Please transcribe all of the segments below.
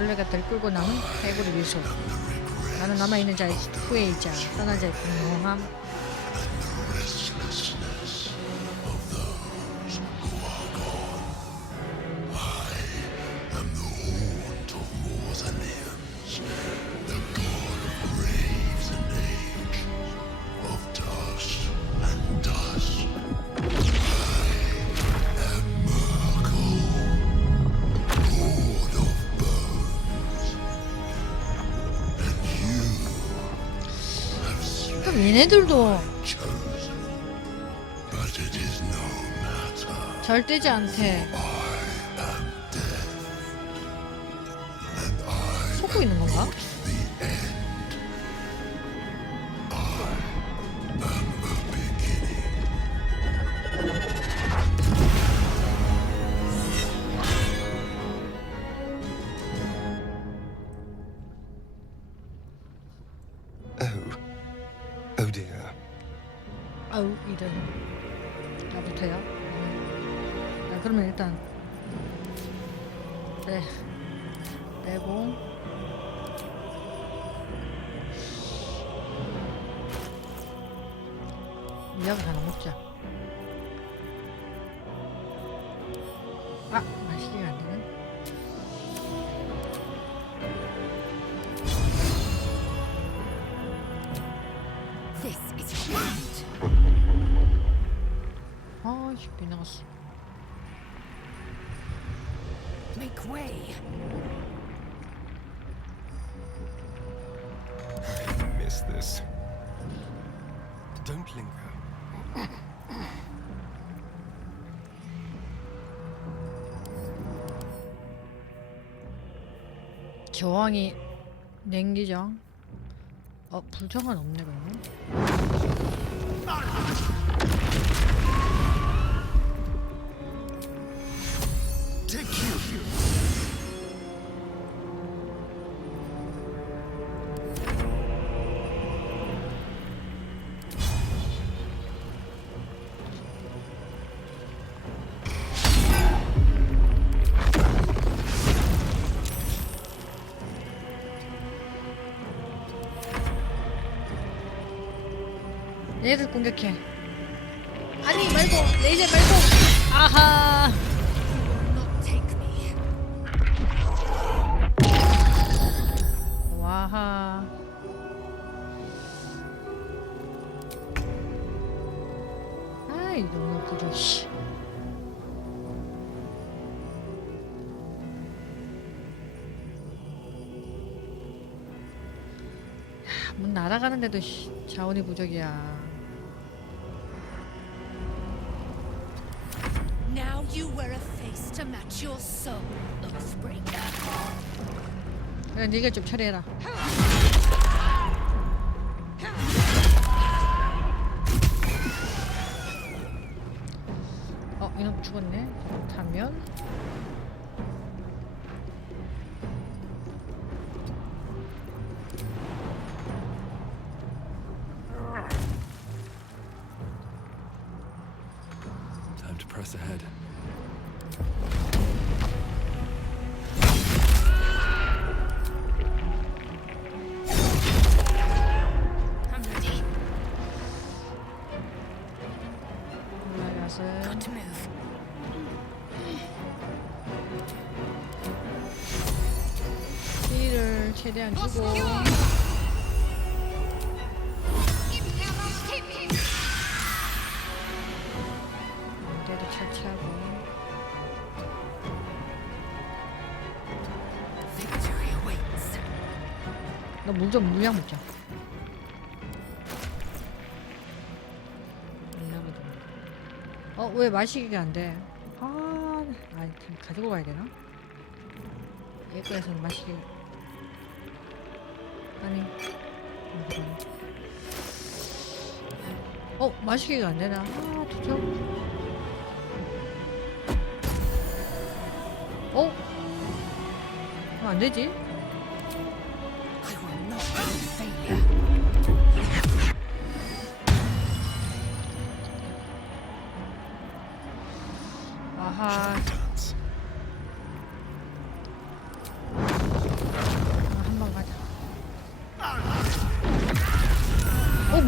벌레가 들끓고 남은 해골의 미소. 나는 남아있는 자의 후회이자 떠난 자의 공허함. 그럼 얘네들도 절대지 않대 속고 있는 건가? Oh dear. 아우 이런 나부터요? 아 그러면 일단 네 빼고 미약을 하나 먹자. 아 맛있게 안 되네. 아씨 빗나갔어. Make way. I miss this. Don't linger. 저항이 냉기죠. 불정은 없네 그러면. 얘들 공격해. 아니 말고 레이저 말고. 아하. Not take me. 와하. 아이 너무 부려 씨. 문 날아가는데도 자원이 부족이야. Now you wear a face to match your soul, offspring. 그래 네가 좀 처리해라. 이놈 죽었네. 그렇다면 Time to press ahead. I'm ready. 올라가서 Got to move. 힐을 최대한 주고 때도 처치하고. Victory awaits. 너 물량 먹자. 왜 마시기가 안 돼? 아니 가지고 가야 되나? 얘 거에서는 마시기 아니 마시기가 안 되나? 도착. 안 되지? I will not be a failure. 아하. Dance.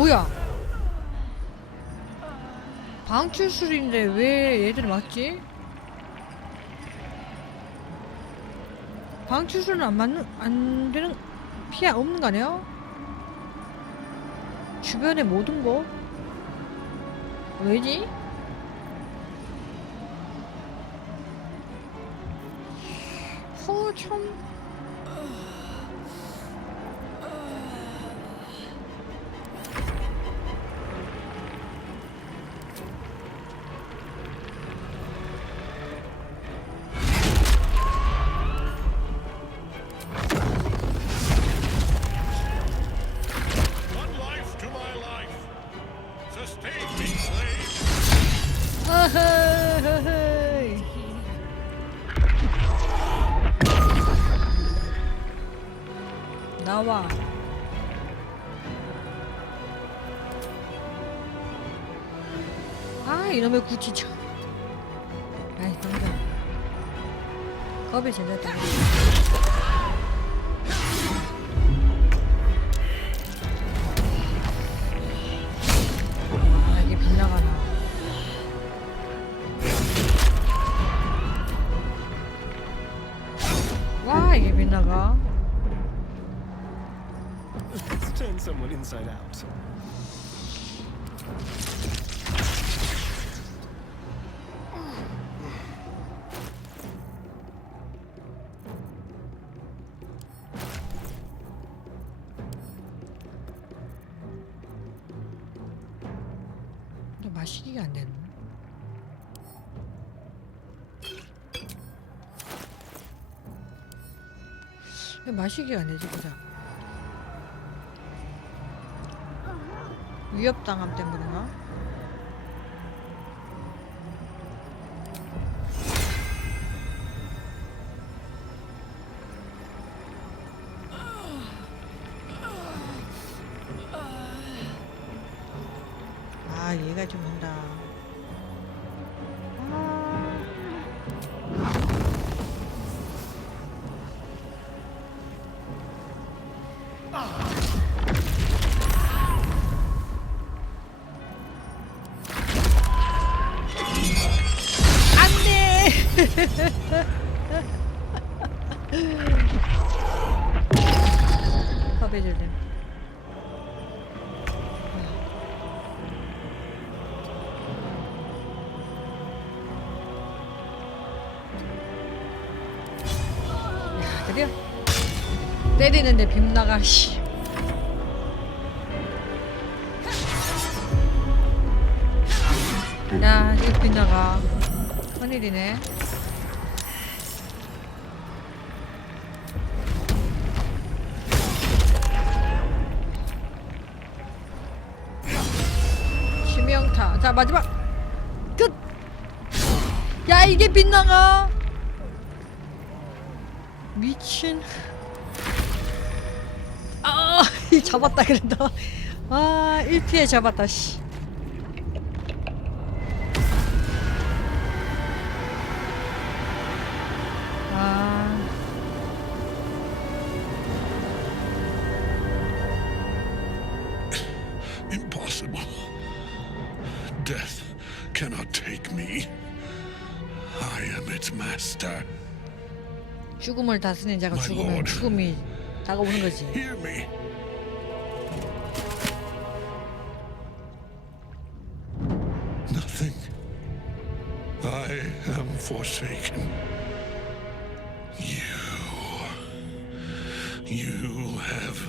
뭐야? 방출술인데 왜 얘들 맞지? 방출술은 안 되는, 피해 없는 거 아니야? 주변의 모든 거? 왜지? 참. One life to my life. Sustain me, slave. 아하하하. 나와. 아, 이놈의 구치죠. 아이, 넘겨. 겁이 진짜 다. 아, 이게 빗나가나. 와, 이게 빗나가. Let's turn someone inside out. 근데 마시기가 안 되네. 왜 마시기가 안 되지, 보자. 위협당함 때문인가? 아, 얘가 좀 한다. 커베질들. 야, 드디어 때리는데 빗나가. 씨. 야, 이거 빗나가. 큰일이네. 치명타. 자, 마지막 끝. 야, 이게 빗나가. 미친. 아, 잡았다 그랬다. 아, 1피에 잡았다. 씨. 아. Impossible. Death cannot take me. I am its master. 죽음을 다스리는 자가 죽으면 죽음이 다가오는 거지. Hear me. Nothing. I am forsaken. You have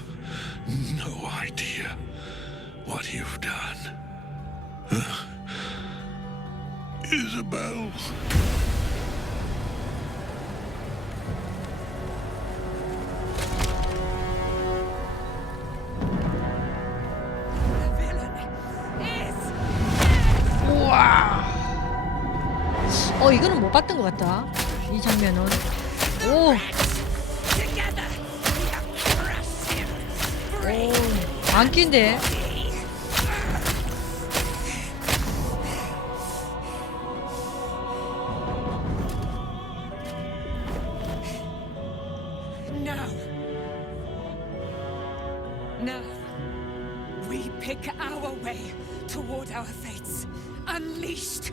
no idea what you've done. Isabel. 우와. 이거는 못 봤던 것 같다. 이 장면은. 오. 안낀데. No. No. We pick make our way toward our fates. Unleashed!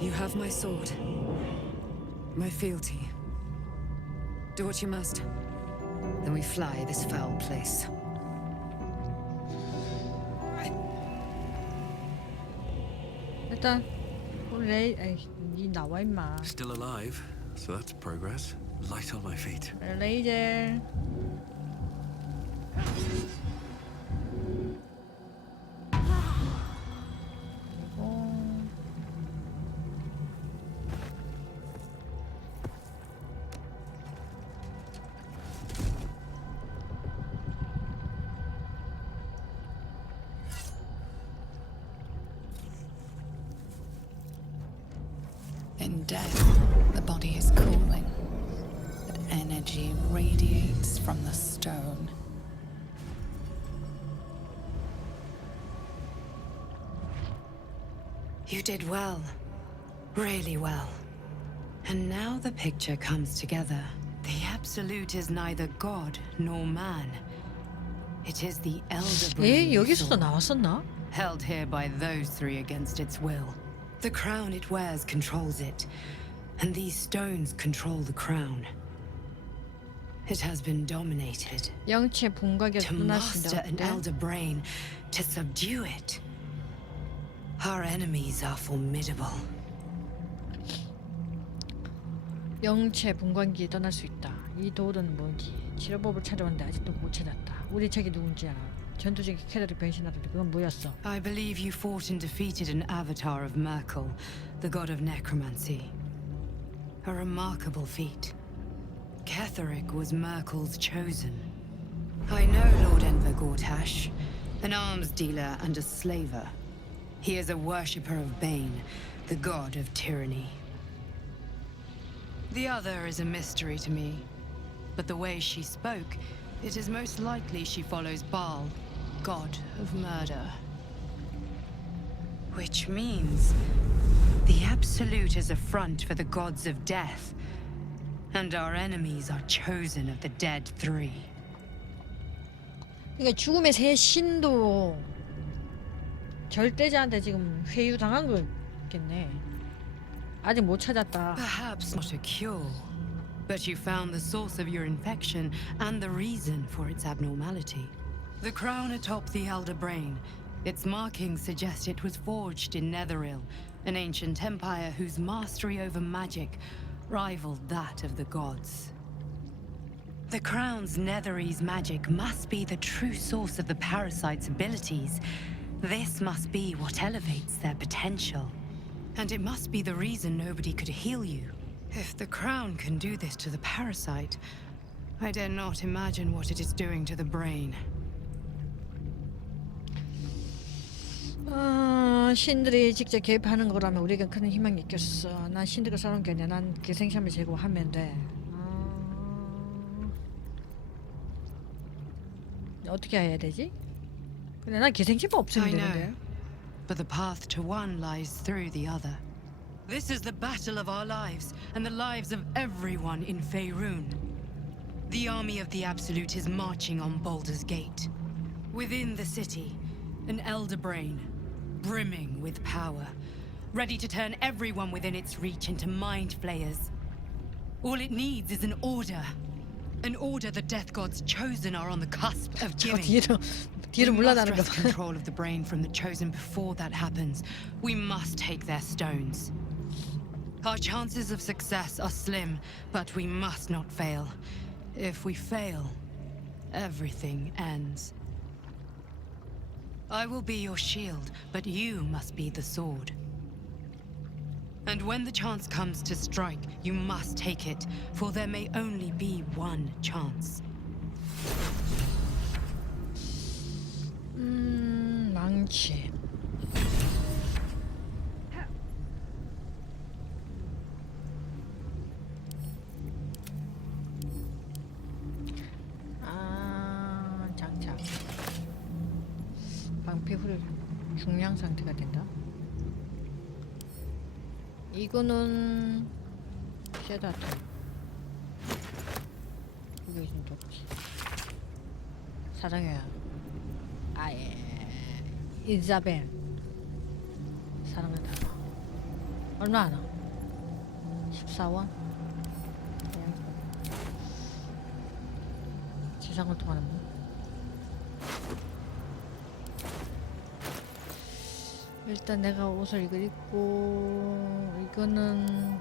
You have my sword. My fealty. Do what you must. Then we fly this foul place. 일단 우리 니 나와 임마. Still alive, so that's progress. Light on my feet. 레이젤. In death, the body is cooling, but energy radiates from the stone. You did well. Really well. And now the picture comes together. The Absolute is neither god nor man. It is the Elder 에? Brain 여기서도 나왔었나? held here by those three against its will. The crown it wears controls it, and these stones control the crown. It has been dominated. 영체 분광기가 To master 끝났습니다. an elder brain, to subdue it. Our enemies are formidable. 영체 분광기에 떠날 수 있다. 이 돌은 뭔지 치료법을 찾아왔는데 아직도 못 찾았다. 우리 책이 누군지 알아. 전투적인 캐릭터로 변신하던데 그건 뭐였어? I believe you fought and defeated an avatar of Merkel, the god of necromancy. A remarkable feat. Ketheric was Merkel's chosen. I know Lord Enver Gortash, an arms dealer and a slaver. He is a worshipper of Bane, the god of tyranny. The other is a mystery to me, but the way she spoke, it is most likely she follows Baal, god of murder. Which means the Absolute is a front for the gods of death, and our enemies are chosen of the dead three. 그러니까 죽음의 새 신도 절대자한테 지금 회유당한 거겠네. 아직 못 찾았다. Perhaps not a cure, but you found the source of your infection and the reason for its abnormality. The crown atop the Elder Brain. Its markings suggest it was forged in Netheril, an ancient empire whose mastery over magic rivaled that of the gods. The crown's Netherese magic must be the true source of the parasite's abilities. This must be what elevates their potential. And it must be the reason nobody could heal you. If the crown can do this to the parasite, I dare not imagine what it is doing to the brain. 신들이 직접 개입하는 거라면 우리에겐 큰 희망이 있겠어. 난 신들과 싸우는 게 아니야. 난 기생참을 제거하면 돼. 어떻게 해야 되지? 근데 난 기생치가 없으면 I know, 되는데. but the path to one lies through the other. This is the battle of our lives, and the lives of everyone in Faerun. The army of the Absolute is marching on Baldur's Gate. Within the city, an Elder Brain, brimming with power, ready to turn everyone within its reach into mind flayers. All it needs is an order. An order the Death God's chosen are on the cusp of giving. 뒤로 We must 물러나는 거 wrest 봐. control of the brain from the chosen before that happens. We must take their stones. Our chances of success are slim, but we must not fail. If we fail, everything ends. I will be your shield, but you must be the sword. And when the chance comes to strike, you must take it, for there may only be one chance. 망치. 장착. 방패 후를 중량 상태가 된다. 이거는 쉐다트. 이거 좀 좋지. 사랑해요. 아예 이자벨 사랑한다. 얼마 하나? 14원? 지상을 통하는 문. 일단 내가 옷을 이거 입고 이거는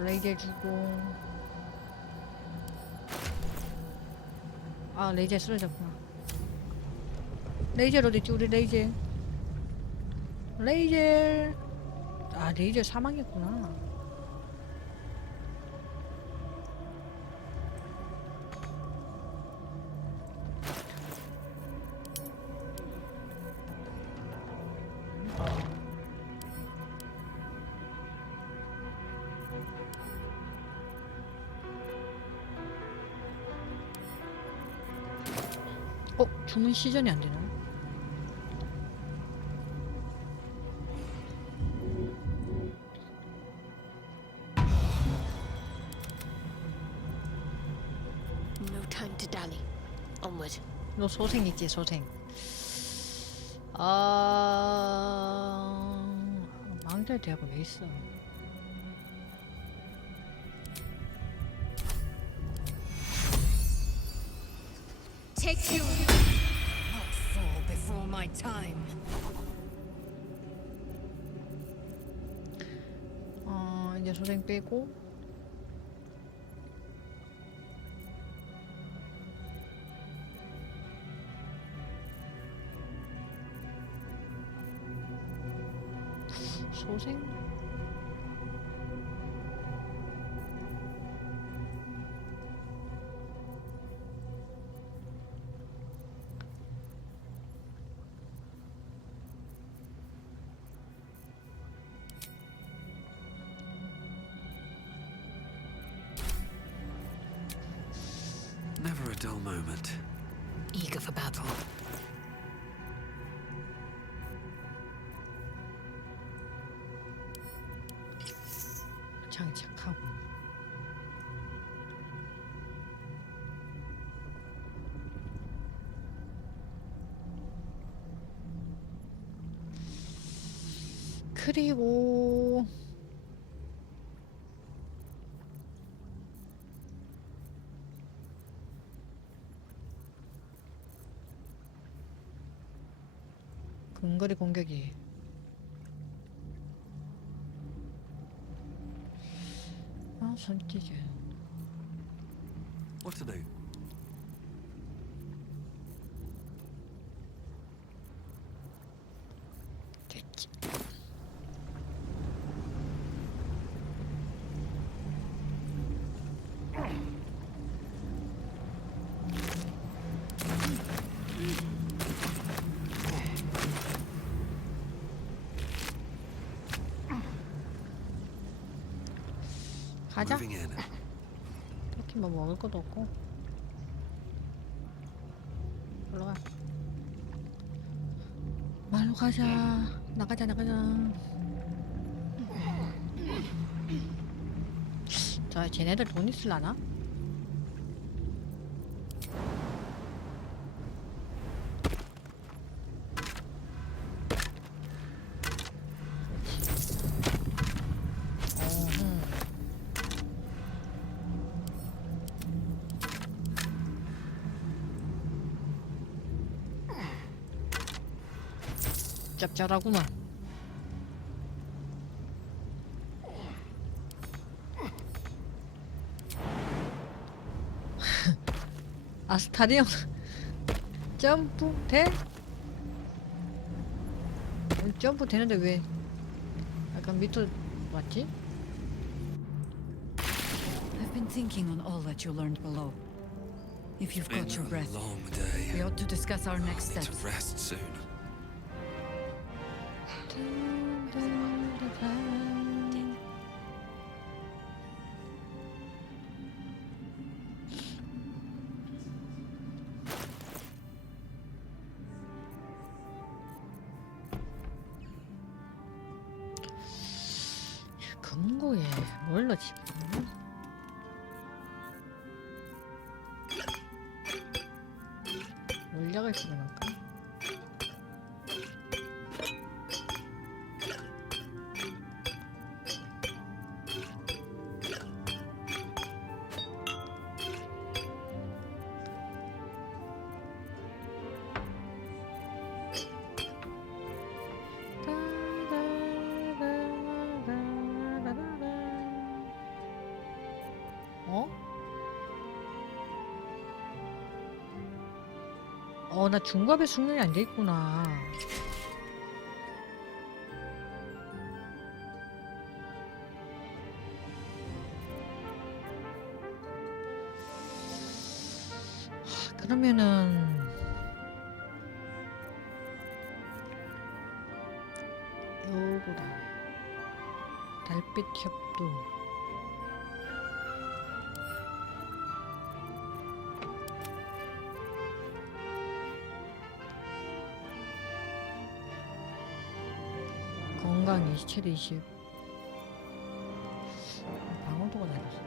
레이저 주고. 아 레이저 쓰러졌구나. 레이저 어딨지 우리 레이저. 레이저. 아 레이저 사망했구나. 주문 시전이 안 되나? No time to dally. Onward. 너 소생 있지 소생. 망자의 대학은 왜 있어? Take you. Not fall before my time. 이제 소생 빼고. 소생? Never a dull moment. Eager for battle. 장착하고. 그리고 근거리 공격이 손찌개 What to do? 됐지. 가자. Moving in. 딱히 뭐 먹을 것도 없고. 올라가. 말로 가자. 나가자. 저 쟤네들 돈 있을라나? 짭짤하구만. 아스타리온 점프 돼? 점프 되는데 왜 약간 밑으로 왔지? I've been thinking on all that you learned below. If you've got Been your a breath, long day. we ought to discuss our next Need to steps. rest soon. 금고에 뭘 넣지? 전략을 쓰려놓을까? 나 중갑에 숙련이 안 돼 있구나. 그러면은 요거다. 달빛 협도. 건강 20, 최대 20. 방어도가 낮았어.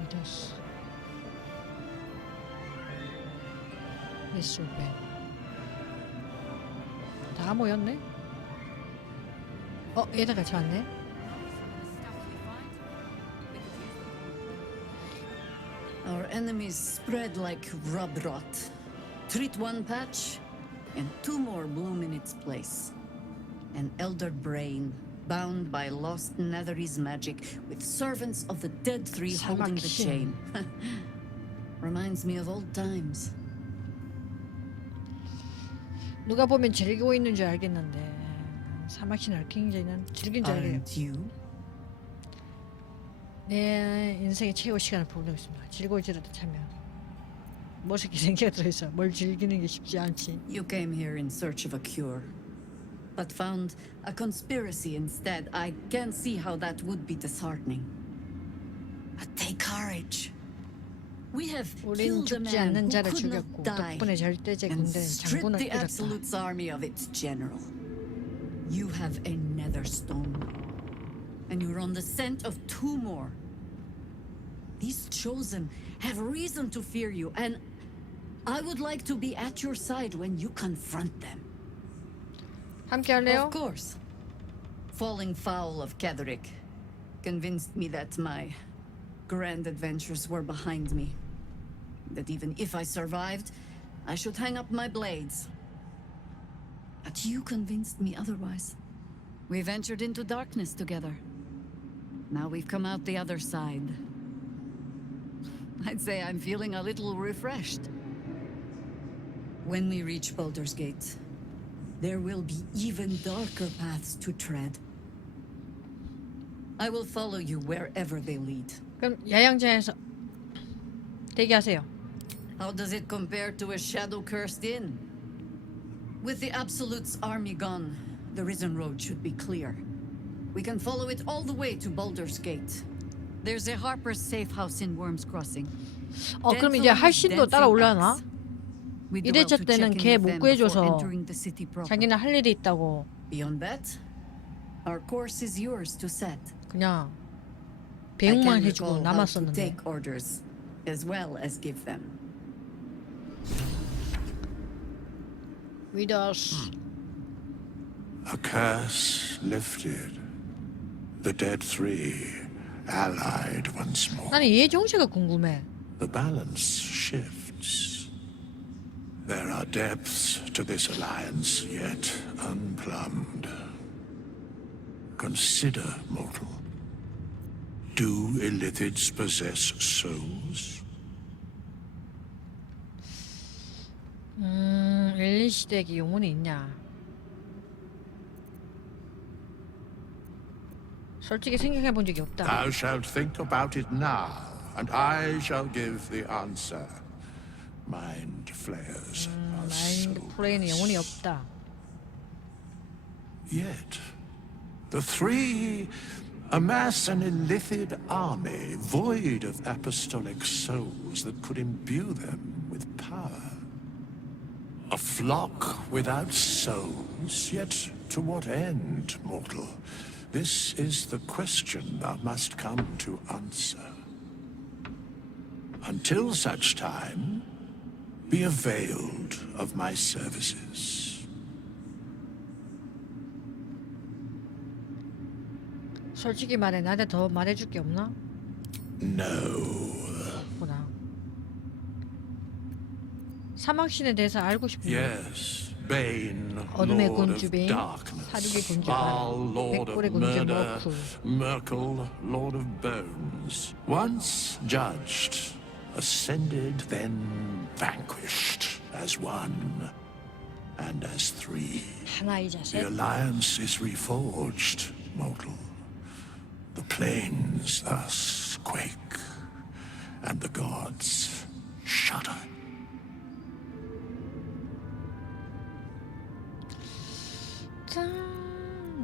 미더스. 예술배. 다 모였네? 얘들 같이 왔네? Our enemies spread like rub rot. Treat one patch, and two more bloom in its place. An elder brain, bound by lost Netherese magic, with servants of the dead three holding the chain. Reminds me of old times. 누가 보면 즐기고 있는 줄 알겠는데 사막신 알킹제는 즐긴 줄 알아요. Aren't you? 내 인생의 최고 시간을 보내고 있습니다. 즐거울지라도 참여. 멋있게 생기가 들어있어. 뭘 즐기는 게 쉽지 않지. You came here in search of a cure, but found a conspiracy instead. I can see how that would be disheartening. But take courage. We have 우린 killed a 죽지 man 않는 who 자를 could not 죽였고 die 덕분에 절대제 and 군대는 stripped 장군을 the 잃었다. Absolute's army of its general. You have a netherstone, and you're on the scent of two more. These chosen have reason to fear you, and I would like to be at your side when you confront them. 함께 할래요? Of course. Falling foul of Ketherick convinced me that my grand adventures were behind me. That even if I survived, I should hang up my blades. But you convinced me otherwise. We ventured into darkness together. Now we've come out the other side. I'd say I'm feeling a little refreshed. When we reach Baldur's Gate, there will be even darker paths to tread. I will follow you wherever they lead. 그럼 야영장에서 대기하세요. How does it compare to a shadow-cursed inn? With the Absolute's army gone, the Risen Road should be clear. We can follow it all the way to Baldur's Gate. There's a Harper's safe house in Worm's Crossing. 그럼 이제 할신도 따라 올라나? 1회차 때는 걔 못 구해줘서 자기는 할 일이 있다고 Beyond that, our course is yours to set. 그냥 I 배웅만 can 해주고 recall how to 남았었는데. take orders as well as give them. 위더스. A curse lifted. The dead three allied once more. 나는 얘 정체가 궁금해. The balance shifts. There are depths to this alliance yet unplumbed. Consider, mortal. Do illithids possess souls? 엘린 시대에 영혼이 있냐? 솔직히 생각해 본 적이 없다. Thou shalt think about it now, and I shall give the answer. Mind flayers are 마인드 플레이는 영혼이 soulless. 없다. Yet, the three amass an illithid army void of apostolic souls that could imbue them with power. A flock without souls, yet to what end, mortal? This is the question thou must come to answer. Until such time, be availed of my services. 솔직히 말해, 나한테 더 말해줄 게 없나? No. 보나. 사막신에 대해서 알고 싶은 거. Yes, Bane, 어둠의 Lord 군주 of 베인, Darkness, 사륙의 군주 Baal, 바알, Lord of 백골의 군주 Murder, 머쿨. Merkel, Lord of Bones. Once judged, ascended, then vanquished, as one, and as three. 하나이자 The 셋. alliance is reforged, mortal. The plains thus quake, and the gods shudder. 짠.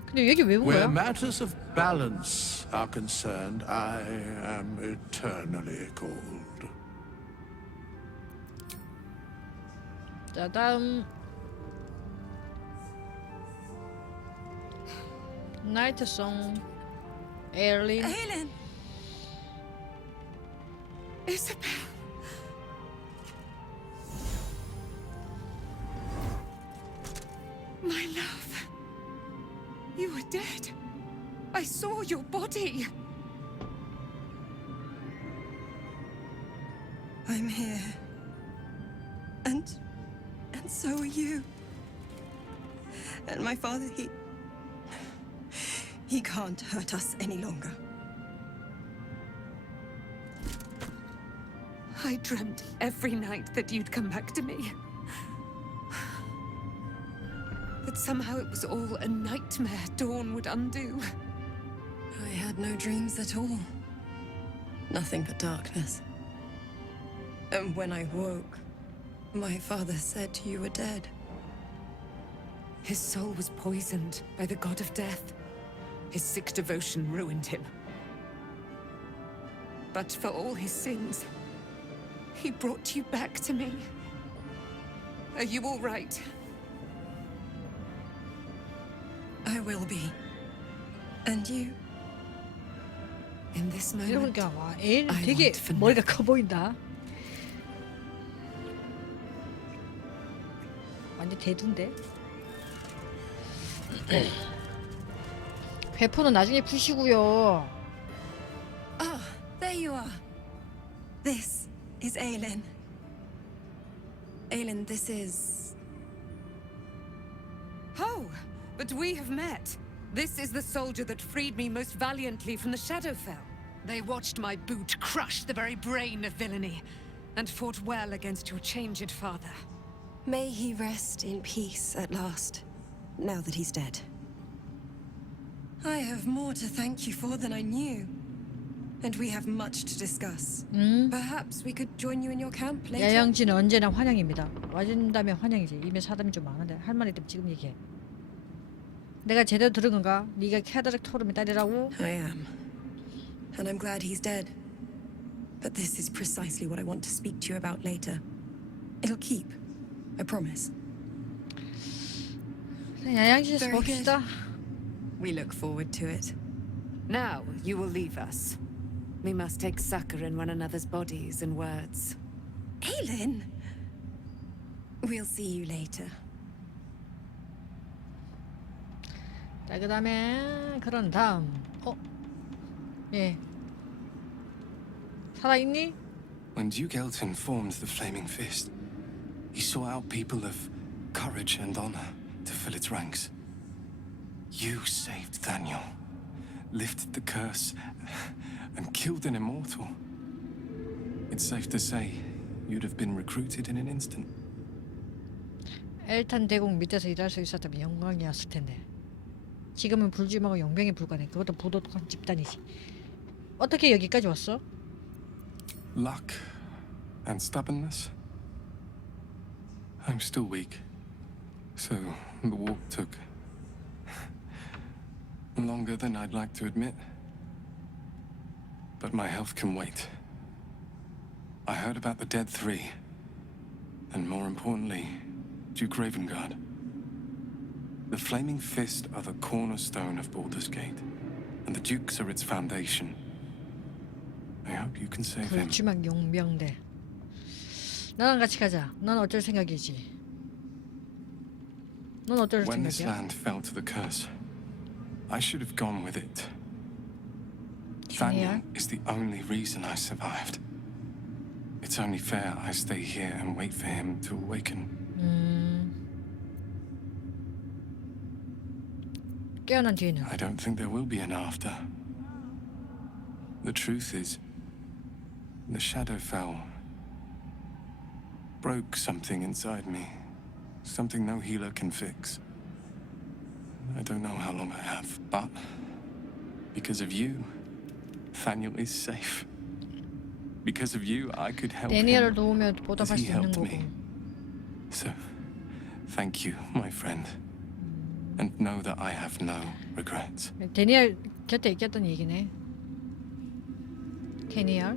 근데 여기 왜 온 Where 거야? matters of balance are concerned, I am eternally cold. 자, 다음. 나이트송. 에일린. Aelin! Isabel! My love. You were dead. I saw your body. I'm here. And so are you. And my father, he can't hurt us any longer. I dreamt every night that you'd come back to me. That somehow it was all a nightmare Dawn would undo. I had no dreams at all. Nothing but darkness. And when I woke, my father said you were dead. His soul was poisoned by the god of death. His sick devotion ruined him. But for all his sins, he brought you back to me. Are you all right? I will be. And you? In this moment, 이러니까 와, 에일린 I 되게 want for 머리가 커 보인다. 완전 대두인데. 배포는 나중에 푸시고요. Ah, there you are. This is Aelin. Aelin, this is... Oh, but we have met. This is the soldier that freed me most valiantly from the Shadowfell. They watched my boot crush the very brain of villainy, and fought well against your changed father. May he rest in peace at last, now that he's dead. I have more to thank you for than I knew. And we have much to discuss. Perhaps we could join you in your camp later. 야영지는 언제나 환영입니다. 와준다면 환영이지. 이미 사람이 좀 많은데 할 말이 있으면 지금 얘기해. 내가 제대로 들은 건가? 네가 캐드릭 토름의 딸이라고? I am. And I'm glad he's dead. But this is precisely what I want to speak to you about later. It'll keep. I promise. 야영지에서 Very 봅시다. We look forward to it. Now you will leave us. We must take succor in one another's bodies and words. Aelin! We'll see you later. 자, 그 다음에 그런 다음 예 살아있니? When Duke Elton formed the Flaming Fist, he sought out people of courage and honor to fill its ranks. You saved Daniel, lifted the curse, and killed an immortal. It's safe to say you'd have been recruited in an instant. 엘탄 대공 밑에서 일할 수 있었다면 영광이었을 텐데 지금은 불지망하고 용병에 불과해. 그것도 부도덕한 집단이지. 어떻게 여기까지 왔어? Luck and stubbornness. I'm still weak, so the walk took longer than I'd like to admit. But my health can wait. I heard about the Dead Three, and more importantly, Duke Ravengard. The Flaming Fist are the cornerstone of Baldur's Gate, and the Dukes are its foundation. I hope you can save him. 불주막 용병대. 나랑 같이 가자. 넌 어쩔 생각이지? 넌 어쩔 When this 생각이야? land fell to the curse, I should have gone with it. Daniel? Thaniel is the only reason I survived. It's only fair I stay here and wait for him to awaken. 깨어난 뒤에는 I don't think there will be an after. The truth is, the Shadowfell broke something inside me. Something no healer can fix. I don't know how long I have, but because of you, Thaniel is safe. Because of you, I could help 데니엘을 him 도우며 as 보답할 he 수 있는 helped 거고. me. So, thank you, my friend. And know that I have no regrets. 데니엘 곁에 있겠다는 얘기네. 데니엘?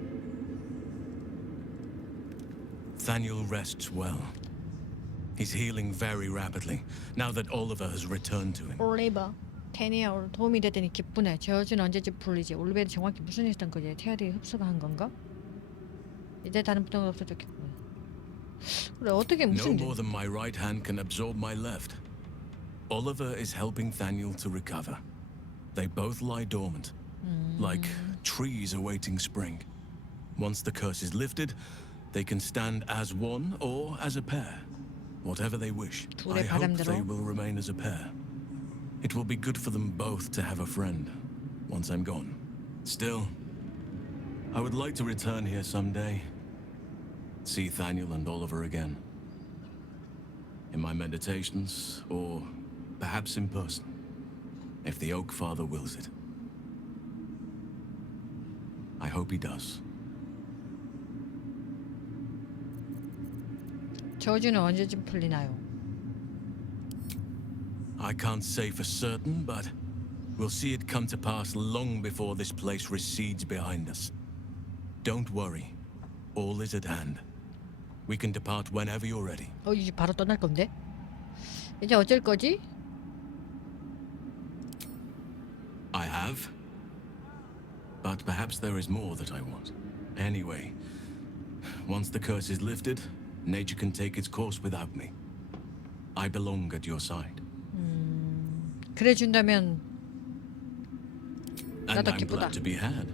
Thaniel rests well. He's healing very rapidly, now that Oliver has returned to him. 올리버. 데니엘 도움이 됐더니 기쁘네. 저주는 언제쯤 풀리지? 올리버는 정확히 무슨 일 했던 거지? 테알이 흡수가 한 건가? 이제 다른 부정은 없어졌겠군. 그래 어떻게 No 무슨 more than my right hand can absorb my left. Oliver is helping Thaniel to recover. They both lie dormant, like trees awaiting spring. Once the curse is lifted, they can stand as one or as a pair. Whatever they wish. I 둘의 hope 바람대로. they will remain as a pair. It will be good for them both to have a friend once I'm gone. Still, I would like to return here someday. See Thaniel and Oliver again. In my meditations, or perhaps in person, if the Oak Father wills it. I hope he does. 저주는 언제쯤 풀리나요? I can't say for certain, but we'll see it come to pass long before this place recedes behind us. Don't worry. All is at hand. We can depart whenever you're ready. 이제 바로 떠날 건데? 이제 어쩔 거지? I have. But perhaps there is more that I want. Anyway, once the curse is lifted, nature can take its course without me. I belong at your side. 그래 준다면 And 나도 I'm 기쁘다. glad to be had.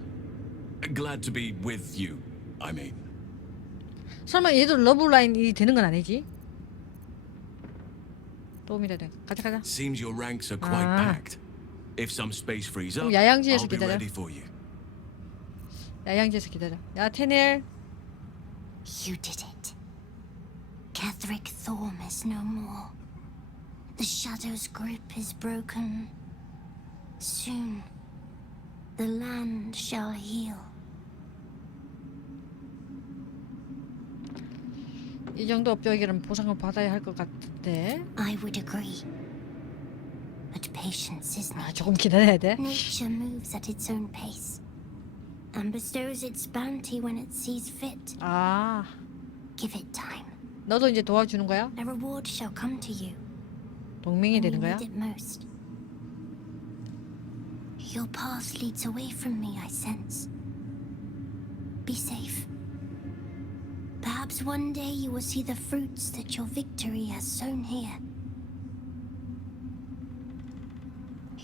Glad to be with you, I mean. 설마 얘도 러브라인이 되는 건 아니지? 도움이 되네. 가자. Seems your ranks are quite Ah. packed. If some space frees up, 그럼 야양지에서 I'll be 기다려. ready for you. 야양지에서 기다려. 야 테넬. You did it. Catherick Thorm is no more. The Shadow's grip is broken. Soon, the land shall heal. 이 정도 업적이라면 보상을 받아야 할 것 같은데. I would agree. But patience is needed. 조금 기다려야 돼. Nature moves at its own pace and bestows its bounty when it sees fit. 아, Give it time. 너도 이제 도와주는 거야? A reward shall come to you 동맹이 when you 되는 거야? need it most. Your path leads away from me, I sense. Be safe. Perhaps one day you will see the fruits that your victory has sown here.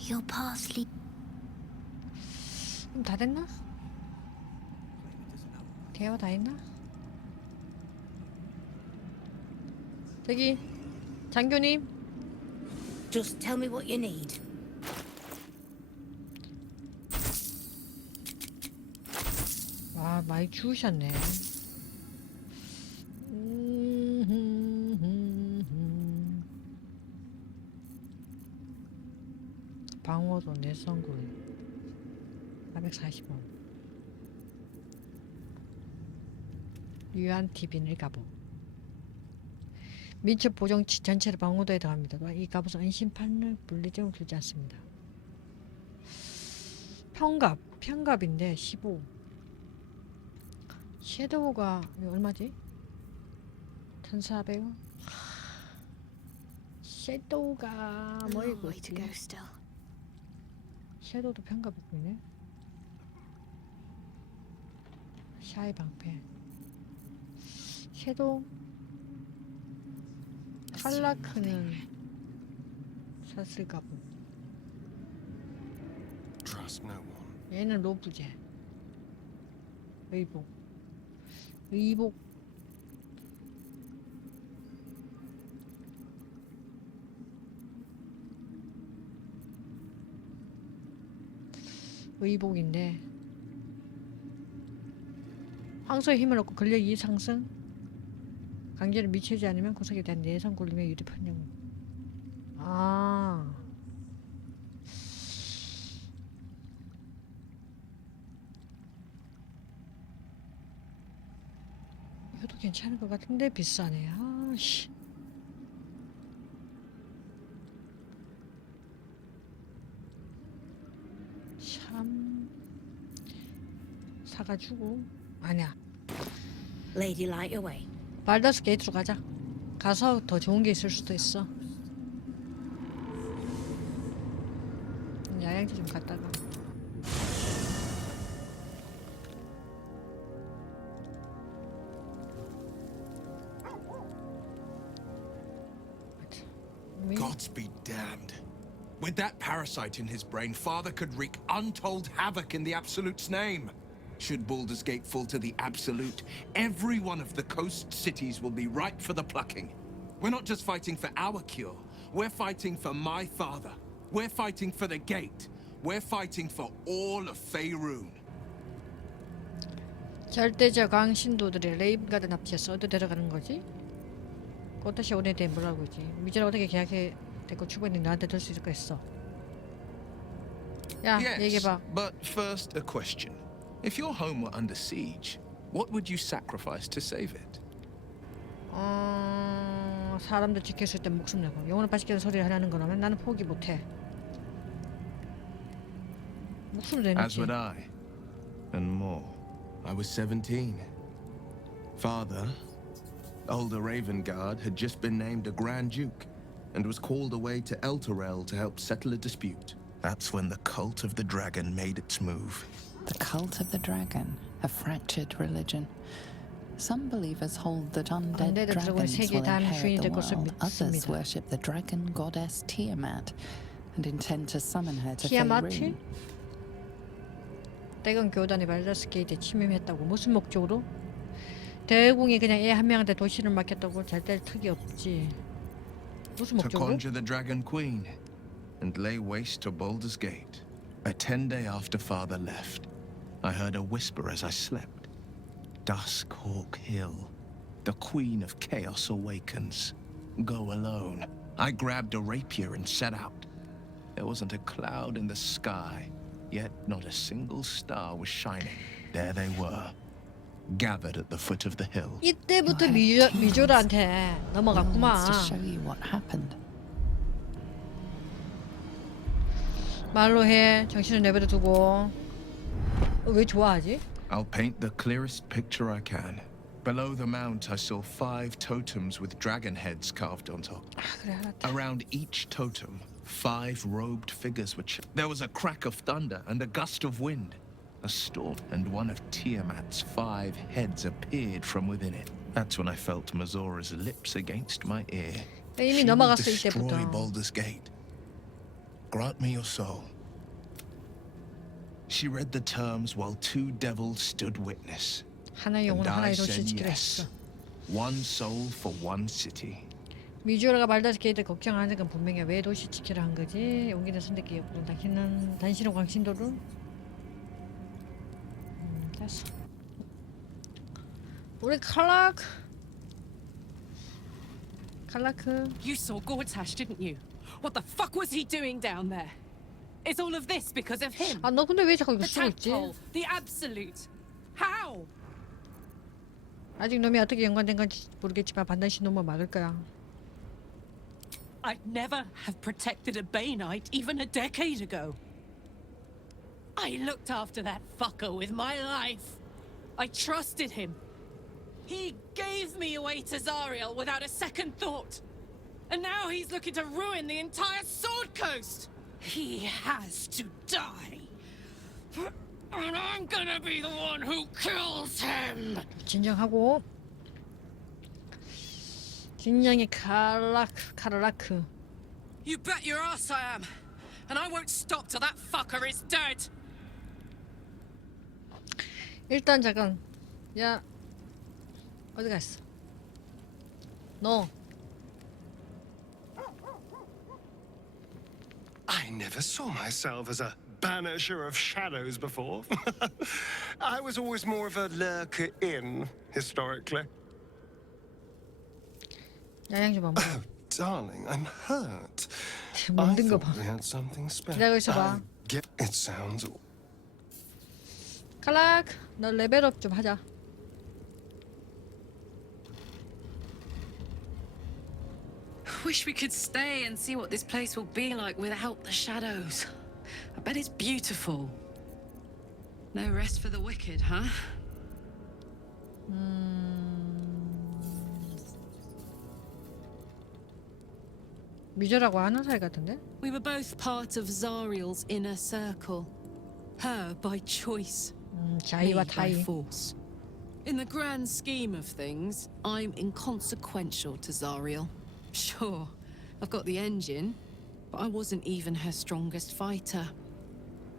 Your path leads. 다 됐나? 대화 다 했나? 저기 장교님. Just tell me what you need. 와 많이 추우셨네. 방어도 내성군 440원. 유한티 비닐 갑옷. 민첩 보정치 전체를 방어도에 더합니다. 이 갑옷은 은신판을 물리적으로 들지 않습니다. 편갑인데 15. 섀도우가 이거 얼마지? 1400원? 섀도우가 뭐 Long 이거 way to go still. 섀도우도 편가 보이네. 샤이 방패. 섀도우. 칼라크는 샀을까 보. Trust no one. 얘는 로브제. 의복. 의복. 의복인데 황소의 힘을 얻고 근력 2 상승. 강제를 미치지 않으면 구석에 대한 내성 굴림에 유리 판정. 아. 이것도 괜찮을 것 같은데 비싸네. 아씨. 참 사가지고 아니야. Lady light away. 발더스 게이트로 가자. 가서 더 좋은 게 있을 수도 있어. 야영지 좀 갔다가. Gods be damned. With that parasite in his brain, Father could wreak untold havoc in the Absolute's name. Should Baldur's Gate fall to the Absolute, every one of the coast cities will be ripe for the plucking. We're not just fighting for our cure. We're fighting for my father. We're fighting for the Gate. We're fighting for all of Faerun. 절대적 왕신도들의 레이븐가드 납치해서 어디 데려가는 거지? 꽃다시 오늘 대해 뭐라고 하지? 미제를 어떻게 계약해 됐고 추구했는데 나한테 들 수 있을 거 있어. 야, Yes, 얘기해봐. but first a question. If your home were under siege, what would you sacrifice to save it? 사람들 지켰을 때 목숨 내고 영혼을 빠지키는 소리를 하려는 거라면 나는 포기 못해. 목숨을 As 내놓지. would I. And more. I was 17. Father, older Ravengard, had just been named a Grand Duke and was called away to Elturel to help settle a dispute. That's when the cult of the dragon made its move. The cult of the dragon, a fractured religion. Some believers hold that undead undead dragons 드래곤이 세계의 will 다음 inherit 주인이 the 될 것을 world. Others 믿습니다. worship the dragon goddess Tiamat and intend to summon her to 티아마트? Faerun. 대건 교단이 발더스 게이트에 침입했다고. 무슨 목적으로? 대공이 그냥 애 한 명한테 도시를 맡겼다고. 잘 될 턱이 없지. 무슨 To 목적으로? conjure the Dragon Queen and lay waste to Baldur's Gate. A 10-day after Father left, I heard a whisper as I slept. Duskhawk Hill. The Queen of Chaos awakens. Go alone. I grabbed a rapier and set out. There wasn't a cloud in the sky, yet not a single star was shining. There they were, gathered at the foot of the hill. 이때부터 미조라한테 Wants 넘어갔구만. to show you what happened. 말로 해. 정신을 내버려 두고. 왜 좋아하지? I'll paint the clearest picture I can. Below the mount, I saw 5 totems with dragon heads carved on top. 그래 알았다. Around each totem, 5 robed figures were there was a crack of thunder and a gust of wind. A storm, and one of Tiamat's 5 heads appeared from within it. That's when I felt Mazora's lips against my ear. 이미 She will 넘어갔어 destroy 이때부터. Baldur's Gate. Grant me your soul. She read the terms while 2 devils stood witness. 하나의 영혼 And I 하나의 도시 said 지키려 yes. 했어. One soul for one city. 미조라가 발더스 게이트 걱정하는 건 분명해. 왜 도시 지키려 한 거지? 용기는 선택기 없고 당신은 광신도를 됐어. 우리 칼라크. You saw Gortash, didn't you? What the fuck was he doing down there? Is all of this because of him? 아 너 근데 왜 자꾸 이거 The 쓰고 있지? tadpole, the absolute. How? 아직 놈이 어떻게 연관된 건지 모르겠지만 반드시 놈을 막을 거야. I'd never have protected a Bay Knight even a decade ago. I looked after that fucker with my life. I trusted him. He gave me away to Zariel without a second thought. And now he's looking to ruin the entire Sword Coast! He has to die. And I'm gonna be the one who kills him! 진정하고. 진정의 카라라크. You bet your ass I am! And I won't stop till that fucker is dead! 일단 잠깐. 야. 어디 갔어? 너. I never saw myself as a banisher of shadows before. I was always more of a lurker in, historically. 야양 좀 봐. Oh, darling, I'm hurt. I 만든 거 thought 봐. we had something special. 기다리고 있어봐. It sounds... 칼락. 너 레벨업 좀 하자. Wish we could stay and see what this place will be like without the shadows. I bet it's beautiful. No rest for the wicked, huh? 미저라고 하는 사이 같은데? We were both part of Zariel's inner circle. Her by choice, me 자이와 by 타이. force. In the grand scheme of things, I'm inconsequential to Zariel. Sure, I've got the engine, but I wasn't even her strongest fighter.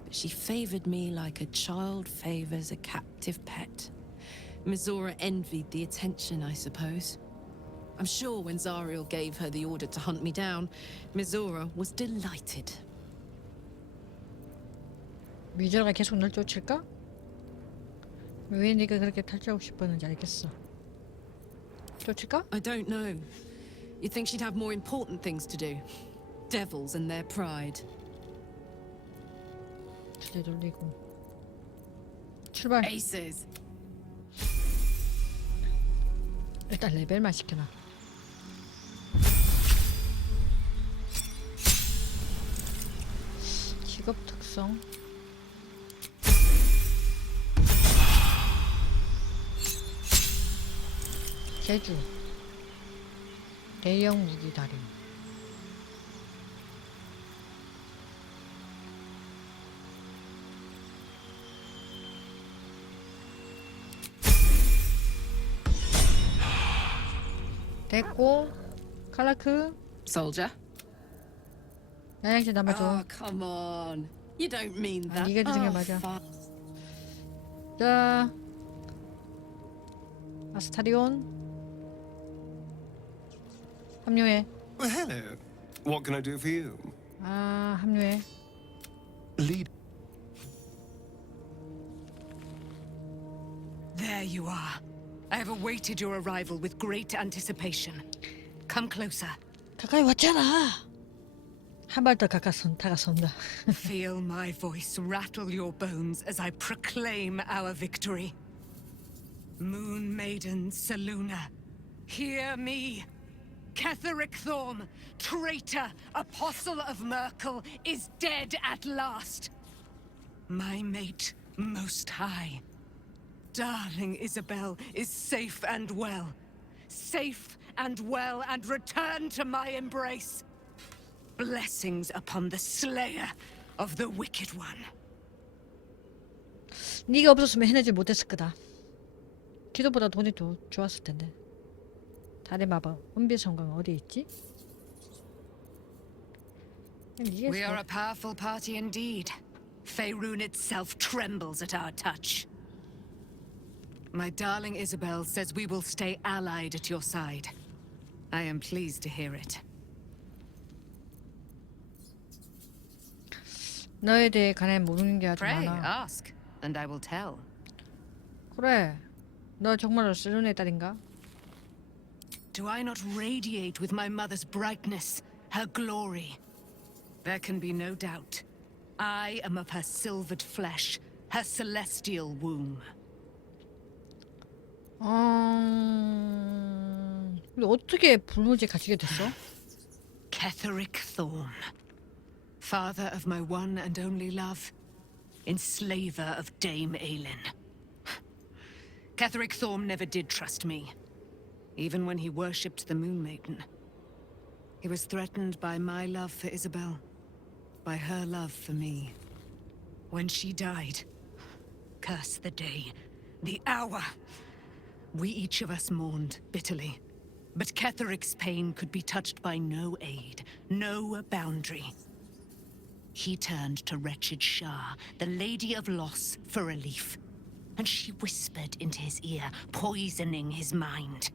But she favored me like a child favors a captive pet. Mizora envied the attention, I suppose. I'm sure when Zariel gave her the order to hunt me down, Mizora was delighted. 미저가 계속 널 쫓을까? 왜 네가 그렇게 탈출하고 싶었는지 알겠어. 쫓을까? I don't know. You'd think she'd have more important things to do. Devils and their pride. 주제 돌리고. 출발. Aces. 일단 레벨만 시켜놔. 직업 특성. 제주. 대형 무기 달인. 됐고. 칼라크. Soldier. 야양지 남아줘. Oh, come on. You don't mean that. 네가 드는 게 맞아. fine. 자. 아스타리온. 합류해. Well, hello. What can I do for you? 아, 합류해. Lead. There you are. I have awaited your arrival with great anticipation. Come closer. 가까이 왔잖아. 한 발 더 다가선다. Feel my voice rattle your bones as I proclaim our victory. Moon Maiden Seluna, hear me. Ketheric Thorm, traitor, apostle of Merkel, is dead at last. My mate, most high. Darling Isabel is safe and well. Safe and well and return to my embrace. Blessings upon the slayer of the wicked one. 네가 없었으면 해내지 못했을 거다. 기도보다 돈이 더 좋았을 텐데. 달의 마법, 은빛 성광 어디 있지? We are a powerful party indeed. Faerun itself trembles at our touch. My darling Isabel says we will stay allied at your side. I am pleased to hear it. 너에 대해 가네 모르는 게 아주 Pray, 많아. ask, and I will tell. 그래, 너 정말로 세룬의 딸인가? Do I not radiate with my mother's brightness, her glory? There can be no doubt. I am of her silvered flesh, her celestial womb. 근데 어떻게 불모지 가지게 됐어? Ketheric Thorm. Father of my one and only love. Enslaver of Dame Aelin. Ketheric Thorm never did trust me. Even when he worshipped the Moon Maiden. He was threatened by my love for Isabel, by her love for me. When she died, curse the day, the hour. We each of us mourned bitterly. But Ketheric's pain could be touched by no aid, no boundary. He turned to wretched Shah, the Lady of Loss, for relief. And she whispered into his ear, poisoning his mind.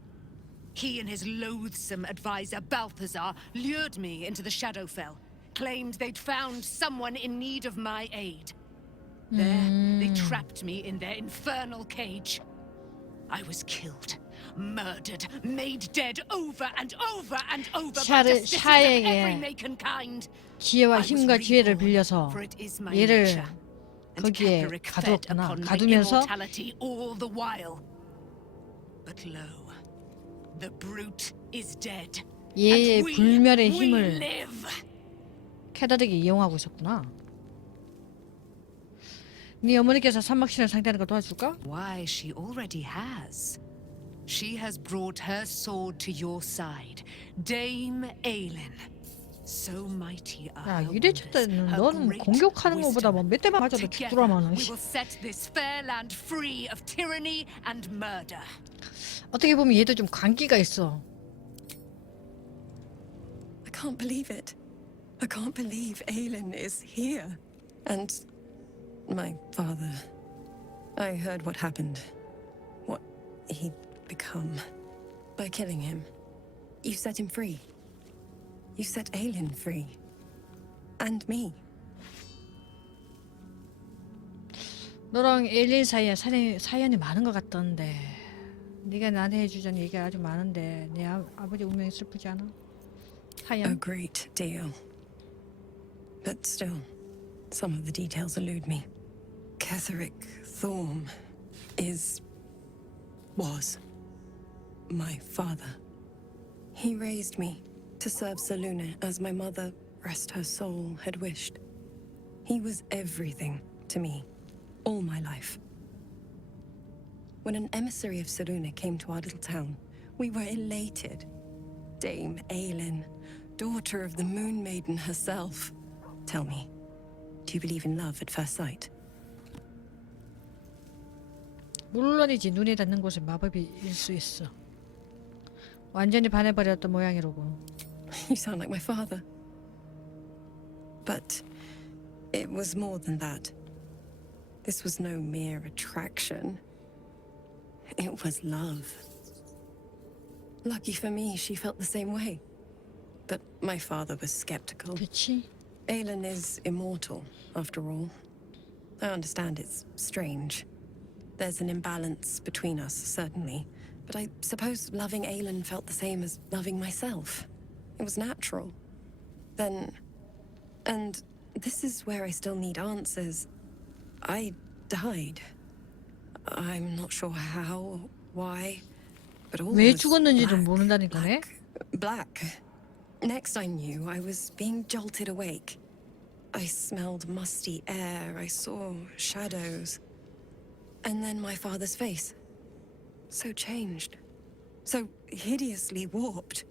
He and his loathsome advisor, Balthazar, lured me into the Shadowfell, claimed they'd found someone in need of my aid. There, they trapped me in their infernal cage. I was killed, murdered, made dead over and over and over by the cities of every make and kind. 지혜와 힘과 지혜를 빌려서 얘를 거기에 가두었구나. 가두면서 all the while. But lo, the brute is dead. 얘의 불멸의 we 힘을 live. 캐더릭이 이용하고 있었구나. 네 어머니께서 산막신을 상대하는 거 도와줄까? Why, she already has. She has brought her sword to your side, Dame Aelin. So mighty are 야, her 이래쳤 wonders, 때는 her 너는 great 공격하는 것보다 wisdom. 뭐 몇 대만 맞아도 Together, 죽더라마는. we will set this fair land free of tyranny and murder. 어떻게 보면 얘도 좀 광기가 있어. I can't believe it. I can't believe Aelin is here. And my father. I heard what happened. What he'd become. By killing him. You set him free. You set Aelin free. And me. 너랑 에일린 사이에 사연이 많은 것 같던데. 네가 나한테 해주자는 얘기가 아주 많은데 내 아버지 운명이 슬프지 않아? A great deal. But still, some of the details elude me. Ketheric Thorm was my father. He raised me to serve Selûne as my mother, rest her soul, had wished. He was everything to me, all my life. When an emissary of Selûne came to our little town, we were elated. Dame Aelin, daughter of the Moon Maiden herself. Tell me, do you believe in love at first sight? 물론이지. 눈에 닿는 곳에 마법이 수 있어. 완전히 반해버렸던 모양이로고. You sound like my father. But it was more than that. This was no mere attraction. It was love. Lucky for me, she felt the same way. But my father was skeptical. 그치? Aelin is immortal, after all. I understand it's strange. There's an imbalance between us, certainly. But I suppose loving Aelin felt the same as loving myself. It was natural. Then... And this is where I still need answers. I died. I'm not sure how, why, but all 왜 was 죽었는지도 모른다는 거네? black. Next I knew, I was being jolted awake. I smelled musty air, I saw shadows. And then my father's face. So changed. So hideously warped.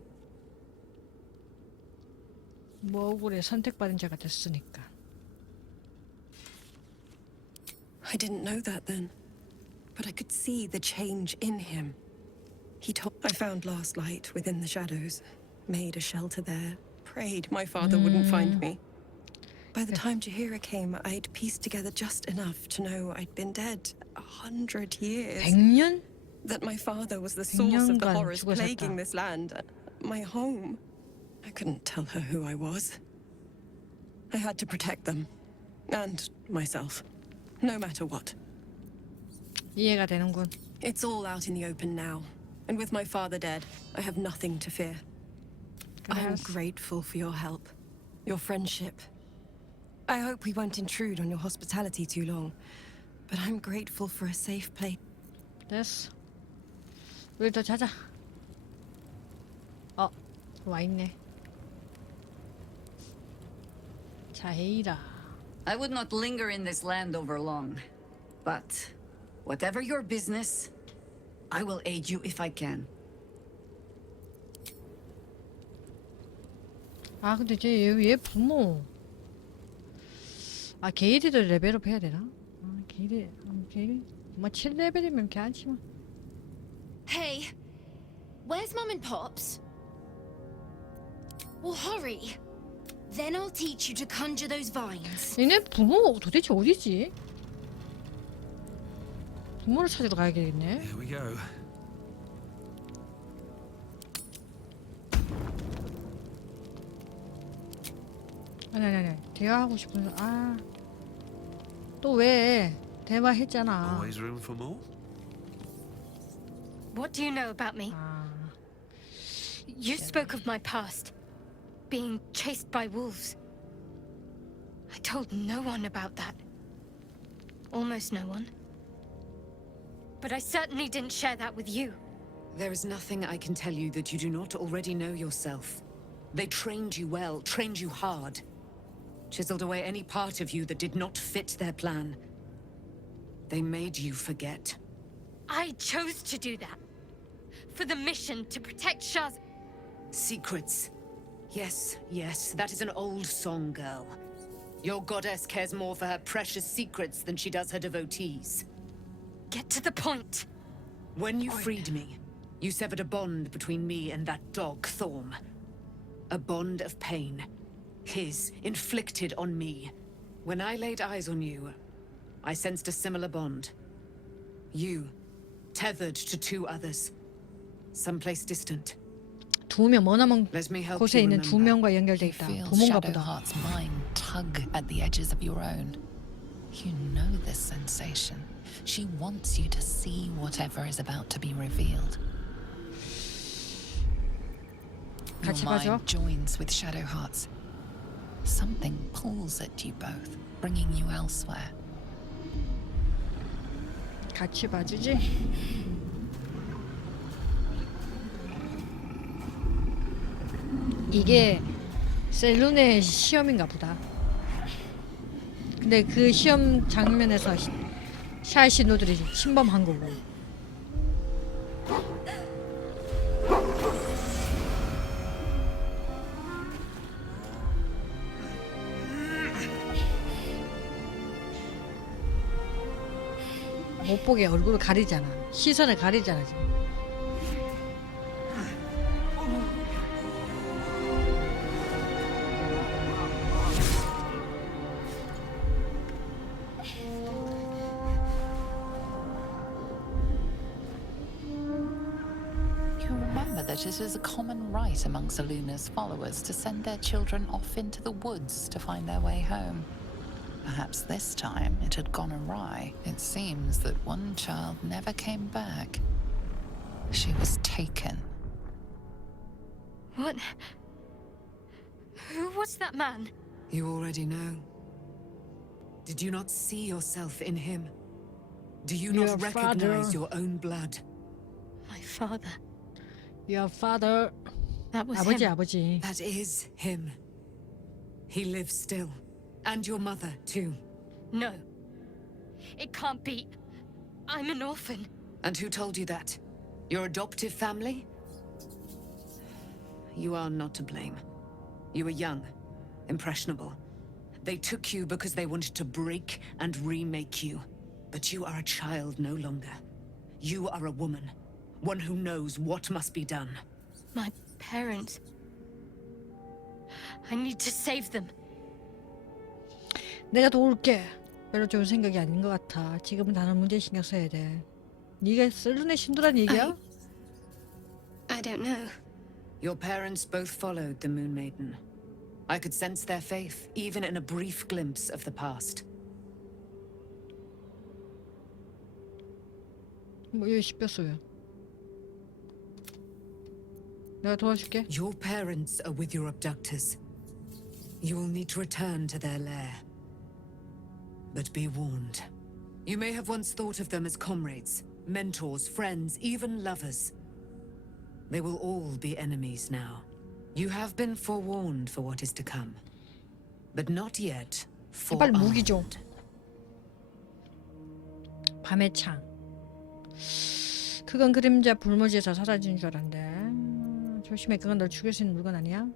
뭐 억울해. 선택받은 자가 됐으니까. I didn't know that then. But I could see the change in him. He told I found last light within the shadows, made a shelter there, prayed my father wouldn't find me. By the time Jahira came, I'd pieced together just enough to know I'd been dead 100 years. 100년? That my father was the source of the 100년간 horrors 죽어 plaguing 살았다. this land, my home. I couldn't tell her who I was. I had to protect them, and myself, no matter what. 이해가 되는군. It's all out in the open now, and with my father dead, I have nothing to fear. I'm grateful for your help, your friendship. I hope we won't intrude on your hospitality too long, but I'm grateful for a safe place. 됐어. 우리 더 자자. 와 있네. 자헤이라. I would not linger in this land over long. But whatever your business, I will aid you if I can. 아 근데 얘 부모. 아 게이트도 레벨업 해야 되나? 아 게이트 뭐 7레벨이면 괜찮지 뭐. Hey, where's Mum and Pops? Well, hurry. Then I'll teach you to conjure those vines. 얘네 부모 도대체 어디지? 부모를 찾으러 가야겠네. Here we go. 아니 대화하고 싶은 또 왜 대화했잖아. Always room for more? What do you know about me? You spoke of my past, being chased by wolves. I told no one about that. Almost no one. But I certainly didn't share that with you. There is nothing I can tell you that you do not already know yourself. They trained you well, trained you hard. Chiseled away any part of you that did not fit their plan. They made you forget. I chose to do that. For the mission to protect Shaz. Secrets. Yes, that is an old song, girl. Your goddess cares more for her precious secrets than she does her devotees. Get to the point. When you freed me, you severed a bond between me and that dog, Thorm. A bond of pain. His, inflicted on me. When I laid eyes on you, I sensed a similar bond. You, tethered to two others. Someplace distant. 두 명 머나먼 Let me help 곳에 you 있는 두 remember. 명과 연결돼 You 있다. feel 부모인가 보다. Shadowheart's mind tug at the edges of your own. You know this sensation. She wants you to see whatever is about to be revealed. Your 같이 가죠. mind joins with Shadowheart's. Something pulls at you both, bringing you elsewhere. 같이 봐주지. 이게 셀룬의 시험인가 보다. 근데 그 시험 장면에서 샤이 신호들이 침범한 거고. 못 보게 얼굴을 가리잖아. 시선을 가리잖아 지금. You remember that it is a common rite among Seluna's followers to send their children off into the woods to find their way home. Perhaps this time it had gone awry. It seems that one child never came back. She was taken. What? Who was that man? You already know. Did you not see yourself in him? Do you Your not recognize father. your own blood? My father. Your father. That was 아버지 him. 아버지. That is him. He lives still. And your mother, too. No. It can't be. I'm an orphan. And who told you that? Your adoptive family? You are not to blame. You were young, impressionable. They took you because they wanted to break and remake you. But you are a child no longer. You are a woman. One who knows what must be done. My parents. I need to save them. 내가 도울게. 별로 좋은 생각이 아닌 것 같아. 지금은 다른 문제에 신경 써야 돼. 네가 셀룬의 신도란 얘기야? I don't know. Your parents both followed the Moon Maiden. I could sense their faith, even in a brief glimpse of the past. 뭐 여기 씹혔어요. 내가 도와줄게. Your parents are with your abductors. You will need to return to their lair. But be warned. You may have once thought of them as comrades, mentors, friends, even lovers. They will all be enemies now. You have been forewarned for what is to come. But not yet 빨리 무기 줘. forearmed. 밤의 창. 그건 그림자 불모지에서 사라진 줄 알았는데. 조심해. 그건 널 죽일 수 있는 물건 아니야?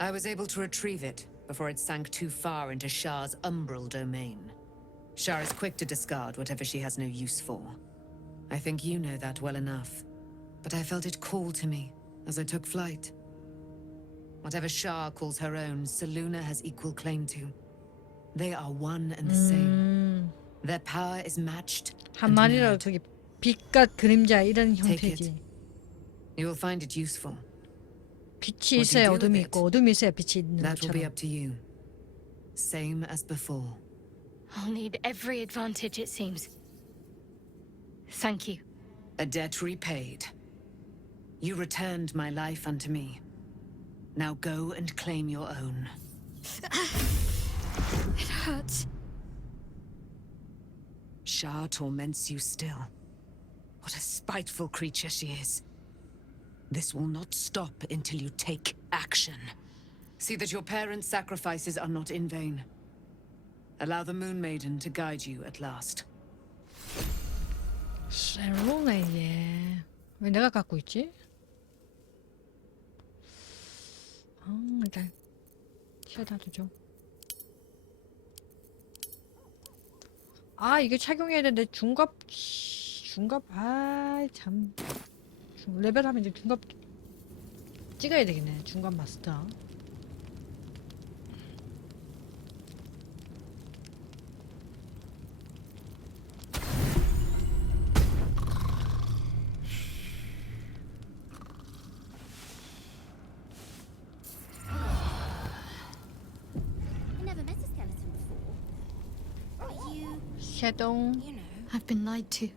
I was able to retrieve it before it sank too far into Shah's umbral domain. Shah is quick to discard whatever she has no use for. I think you know that well enough. But I felt it call to me as I took flight. Whatever Shah calls her own, Selûne has equal claim to. They are one and the same. Their power is matched and 한마디로 mirrored. 그게 빛과 그림자 이런 Take it. 형태지. You will find it useful. 빛이 What do you 있어야 do with 어둠이 it? 있고 어둠이 있어야 빛이 있는 That will be 것처럼. up to you. Same as before. I'll need every advantage, it seems. Thank you. A debt repaid. You returned my life unto me. Now go and claim your own. It hurts. Shah torments you still. What a spiteful creature she is. This will not stop until you take action. See that your parents' sacrifices are not in vain. Allow the Moon Maiden to guide you at last. 새로네 얘. 왜 내가 갖고 있지? 일단 시에다 두죠. 아 이게 착용해야 되는데 중갑 참 레벨하면 이제 중갑 찍어야 되겠네. 중갑 마스터. 섀도우. I've been lied to.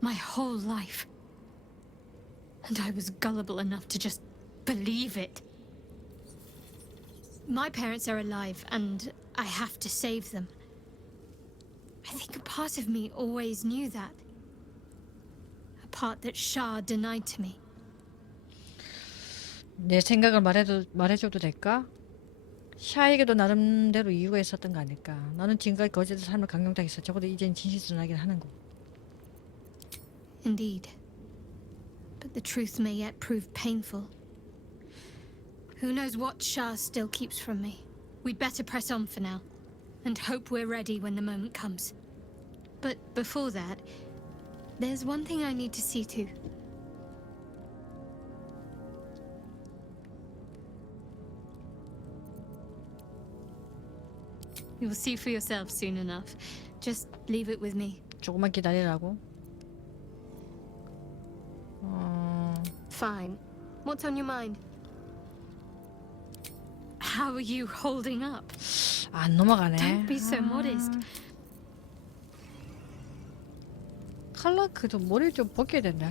My whole life. And I was gullible enough to just believe it. My parents are alive, and I have to save them. I think a part of me always knew that. A part that Shah denied to me. 내 생각을 말해줘도 될까? 샤에게도 나름대로 이유가 있었던 거 아닐까? 너는 지금까지 거짓의 삶을 강경당했어. 적어도 이젠 진실스러하긴 하는 거. Indeed. But the truth may yet prove painful. Who knows what Shah still keeps from me? We'd better press on for now, and hope we're ready when the moment comes. But before that, there's one thing I need to see to. You'll see for yourself soon enough. Just leave it with me. 조금만 기다리라고. Fine. What's on your mind? How are you holding up? 안 넘어가네. Don't be so modest. 칼라크도 머리를 좀 벗겨야 된다.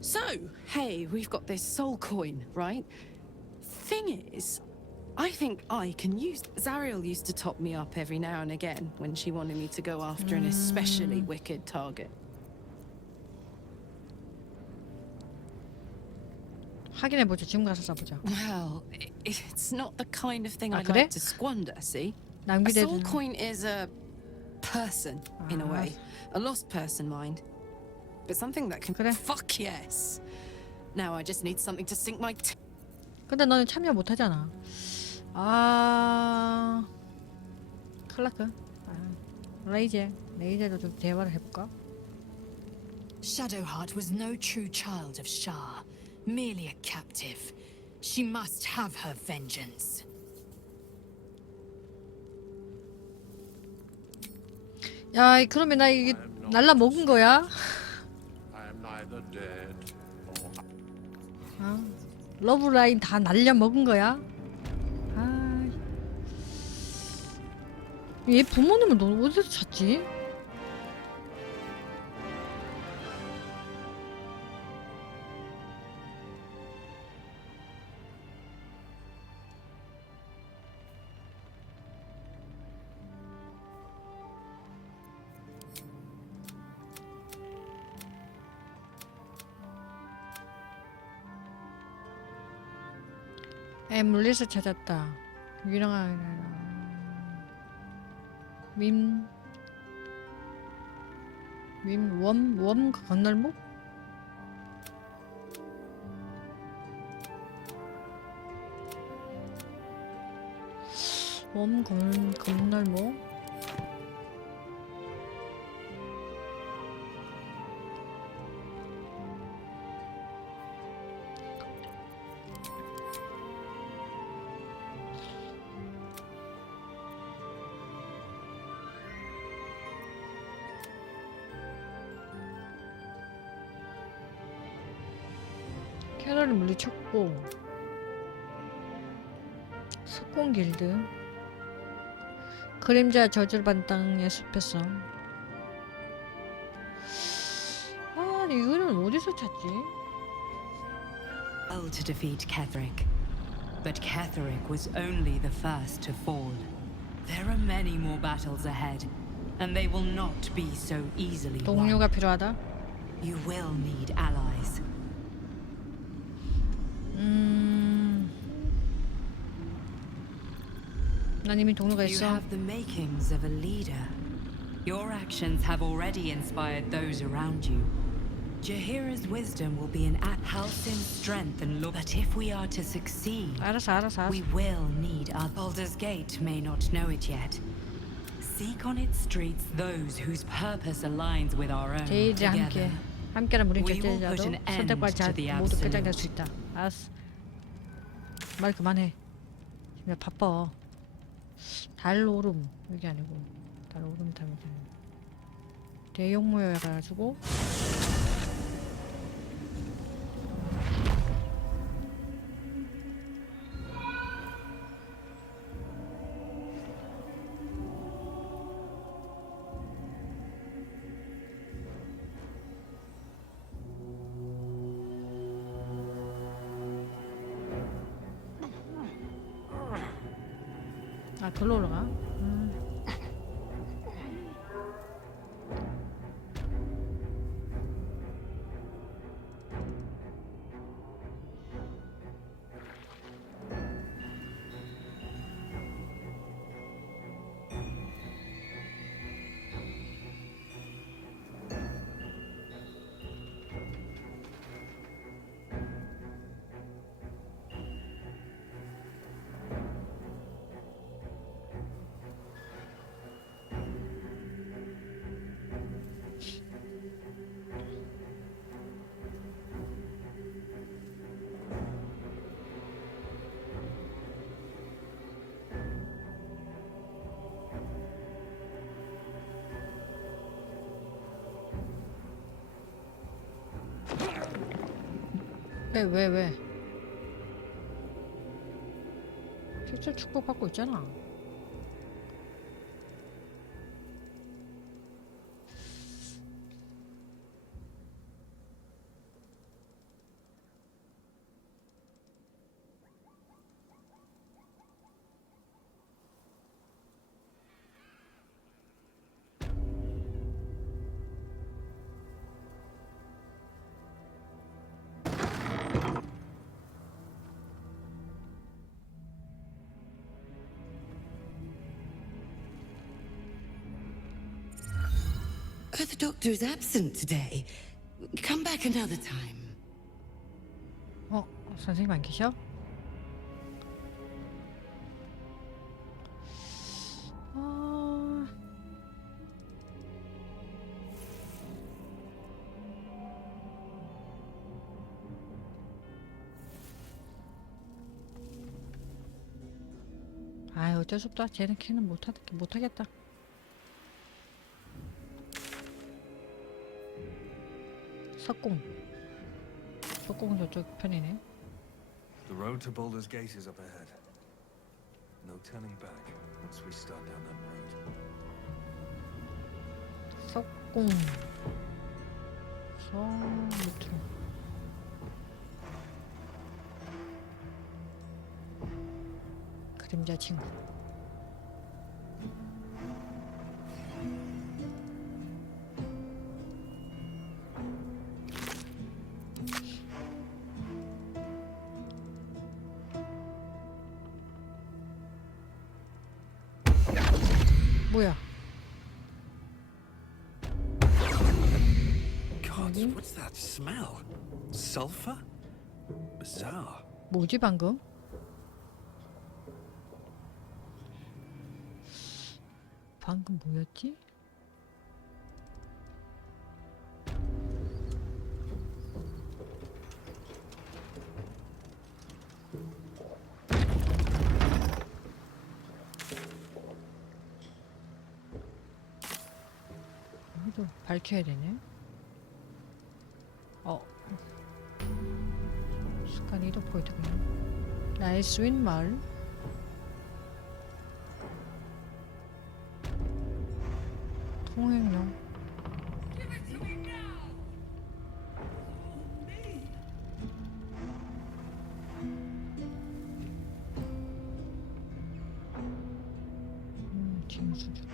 So, hey, we've got this soul coin, right? Thing is, I think I can use... Zariel used to top me up every now and again when she wanted me to go after an especially wicked target. 확인해보자. 지금 가서 써보자. Well, it's not the kind of thing 아, I'd 그래? like to squander, see? A 낭비되는. soul coin is a person, in a way. A lost person, mind. But something that can... 그래. Fuck yes! Now I just need something to sink my... 근데 너는 참여 못하잖아. 칼라크. 레이제도 좀 대화를 해볼까? Shadowheart was no true child of Shah, merely a captive. She must have her vengeance. 야, 그러면 나 이게 날라 먹은 거야? I am neither dead nor 러브라인 다 날려 먹은 거야? 얘 부모님은 너 어디서 찾지? 물리서 찾았다. 유령아 웜 건널목? 웜 검널모. 캐럴을 물리쳤고 석공 길드 그림자 저주를 받은 땅의 숲에서. 아, 근데 이거는 어디서 찾지? To defeat Ketheric. But Ketheric was only the first to fall. There are many more battles ahead, and they will not be so easily won. 동료가 필요하다. You will need allies. 난 이미 동료가 You 있어. have the makings of a leader. Your actions have already inspired those around you. Jaheira's wisdom will be an Halsin's strength and love. But if we are to succeed, 알았어. we will need our Baldur's Gate may not know it yet. Seek on its streets those whose purpose aligns with our own. 제이드 함께란 무린 We will 결제자도 put an end 선택과 to the 모두 끝장낼 absolute. 수 있다. 알았어. 말 그만해. 지금 나 바빠. 달오름 여기 아니고 달오름 타면 대형 모여가지고. 아, 글로 올라가? 왜? 픽셀 축복받고 있잖아. The doctor's absent today. Come back another time. 선생님 안 계셔? 아, 어쩔 수 없다. 쟤는 걔는 못하겠다. 석공은 저쪽 편이네. The road to Baldur's Gate is up ahead. No turning back once we start down that road. 석공. 저 밑으로. 그림자 친구. 뭐야? God, what's that smell? Sulfur? Bizarre. 뭐지 방금? 방금 뭐였지? 여기도 밝혀야 되네. 습관 이동 포인트군요. 나의 스윈 마을. 통행료. 징수주.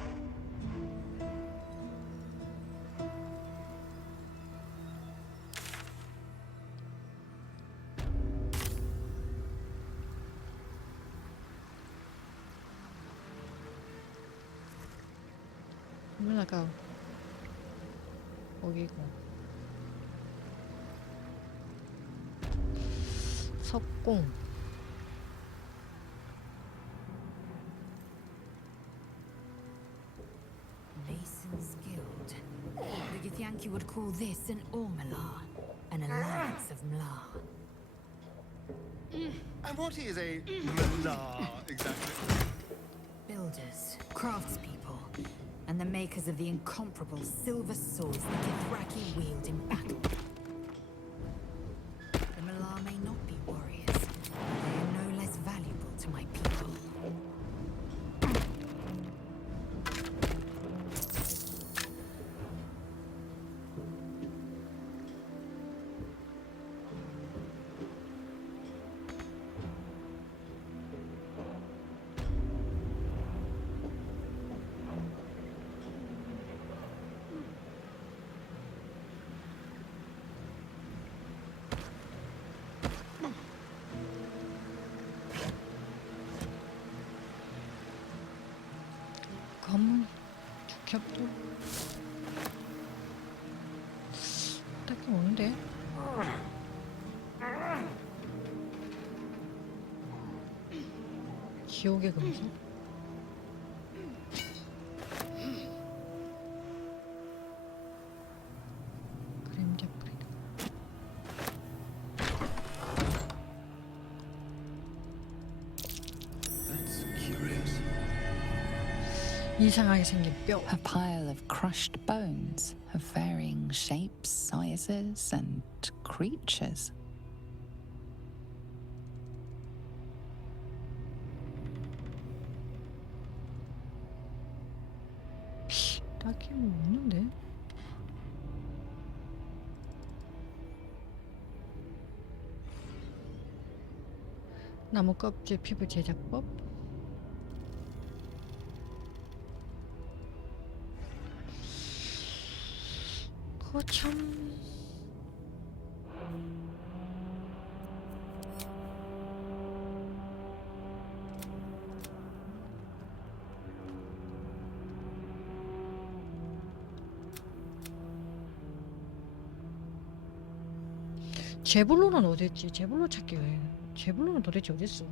아까 거기고 석공. Mason's Guild. The Githyanki would call this an Ormalar, an alliance of Mlar. And what is a Mlar exactly? Builders, craftspeople, and the makers of the incomparable silver swords the Githraki wield in battle. The Mlar may not be warriors, but they are no less valuable to my people. 검은 죽협도 딱히 없는데. 지옥의 금속. 그림자 뿌리다. That's curious. 이상하게 생긴 뼈. A pile of crushed bones of varying shapes, sizes, and creatures. 딱히 뭐 없는데. 나무 껍질 피부 제작법. 참 제블로는 어딨지? 제블로 찾기 왜? 제블로는 도대체 어딨어?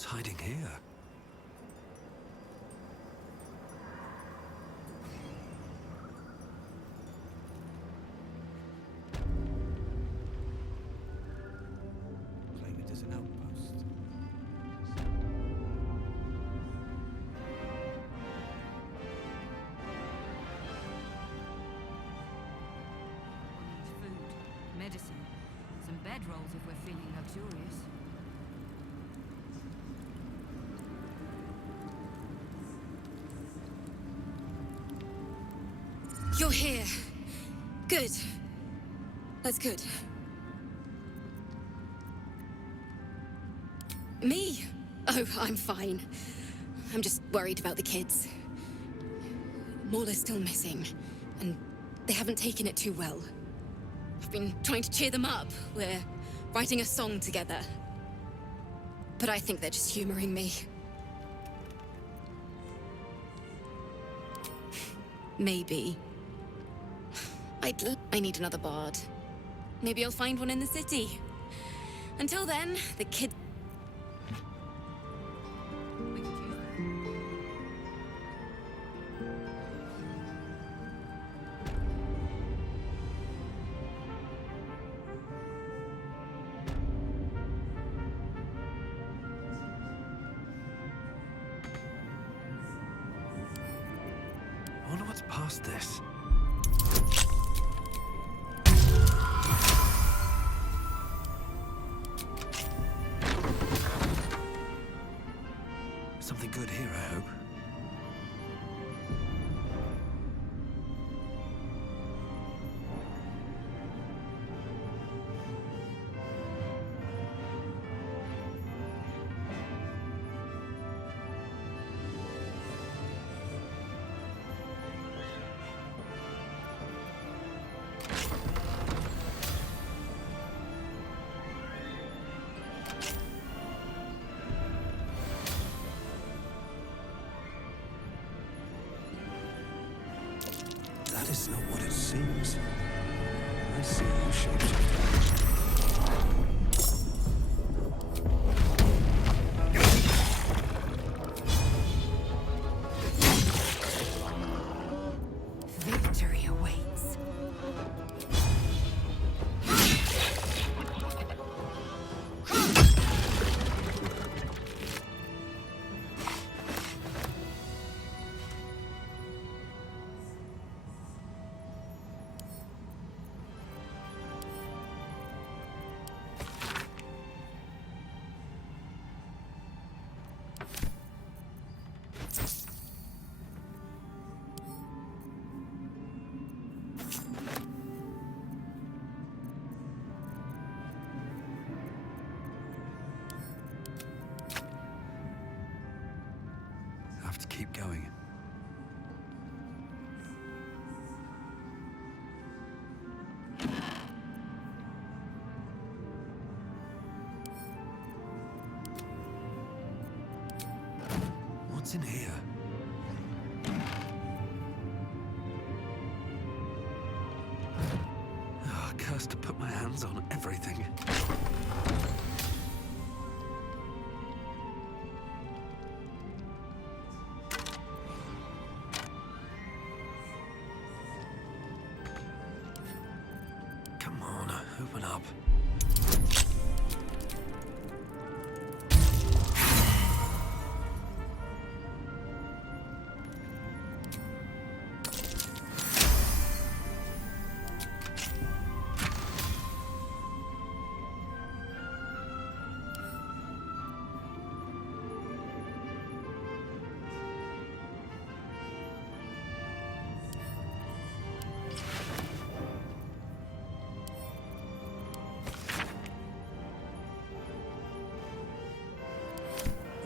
What's hiding here? Claim it as an outpost. Food, medicine, some bedrolls if we're feeling luxurious. You're here. Good. That's good. Me? Oh, I'm fine. I'm just worried about the kids. Maula's still missing, and they haven't taken it too well. I've been trying to cheer them up. We're writing a song together. But I think they're just humoring me. Maybe. I need another bard. Maybe I'll find one in the city. Until then, the kid... I wonder what's past this. Something good here, I hope. That is not what it seems. I see you shapeshifter. Victory awaits. I have to keep going. What's in here? Oh, cursed to put my hands on everything. Come on, open up.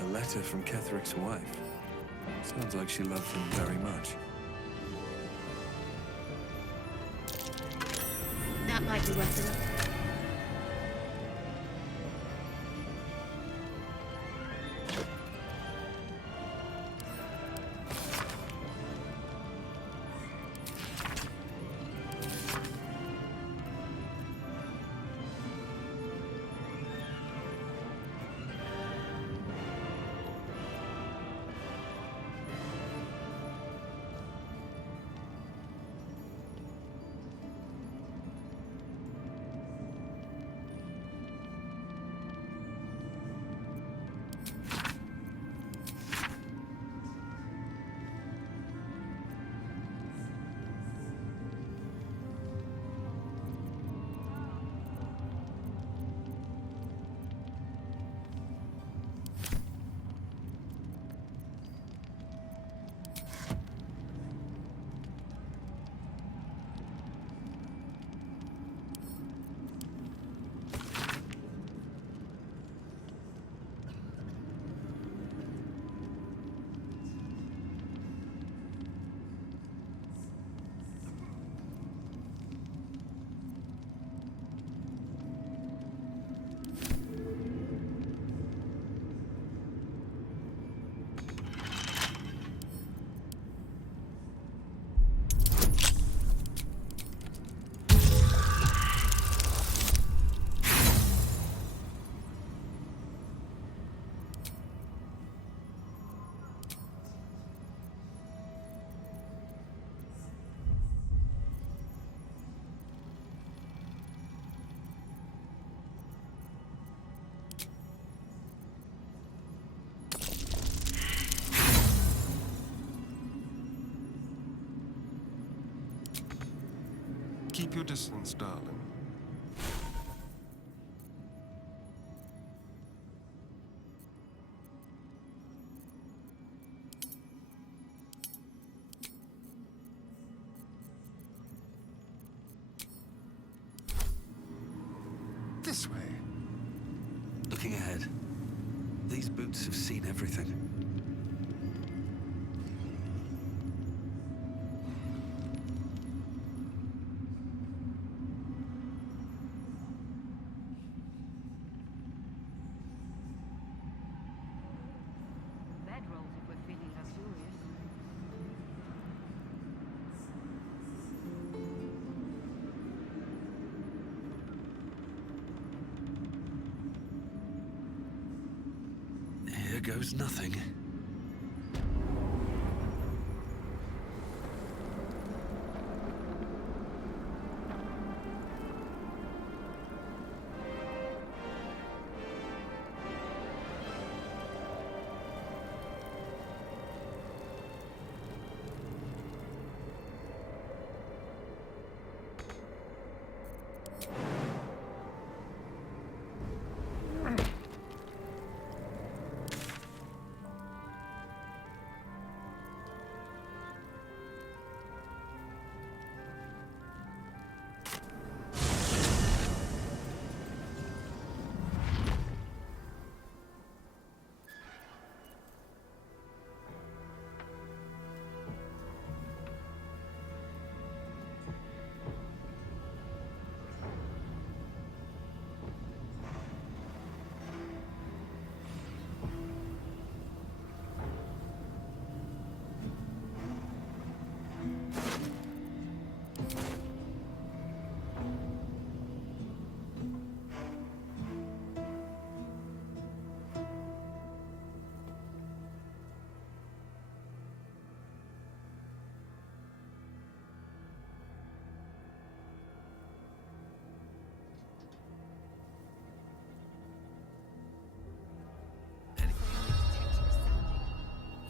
A letter from Ketheric's wife. Sounds like she loved him very much. That might be worth it. Keep your distance, darling. This way. Looking ahead. These boots have seen everything. Bedrolls if we're feeling luxurious. Here goes nothing.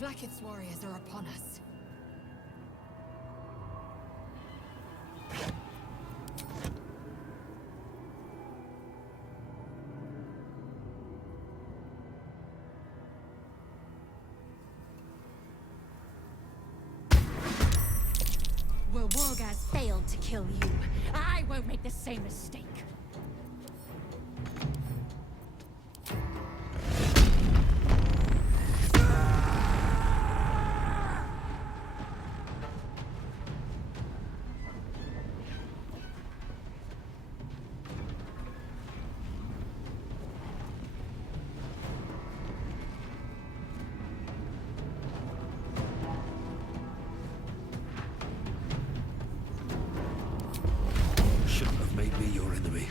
Blacket's warriors are upon us. Well, Wargaz failed to kill you. I won't make the same mistake. Shouldn't have made me your enemy.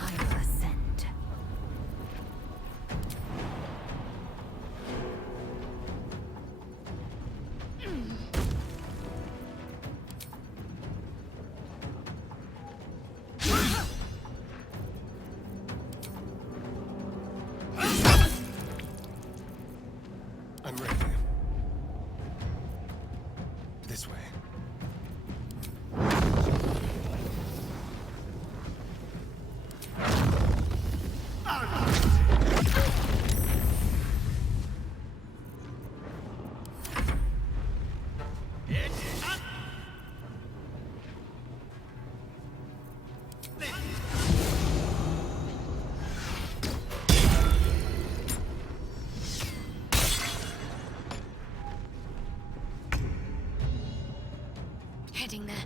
I will ascend. I'm ready. This way. Heading there.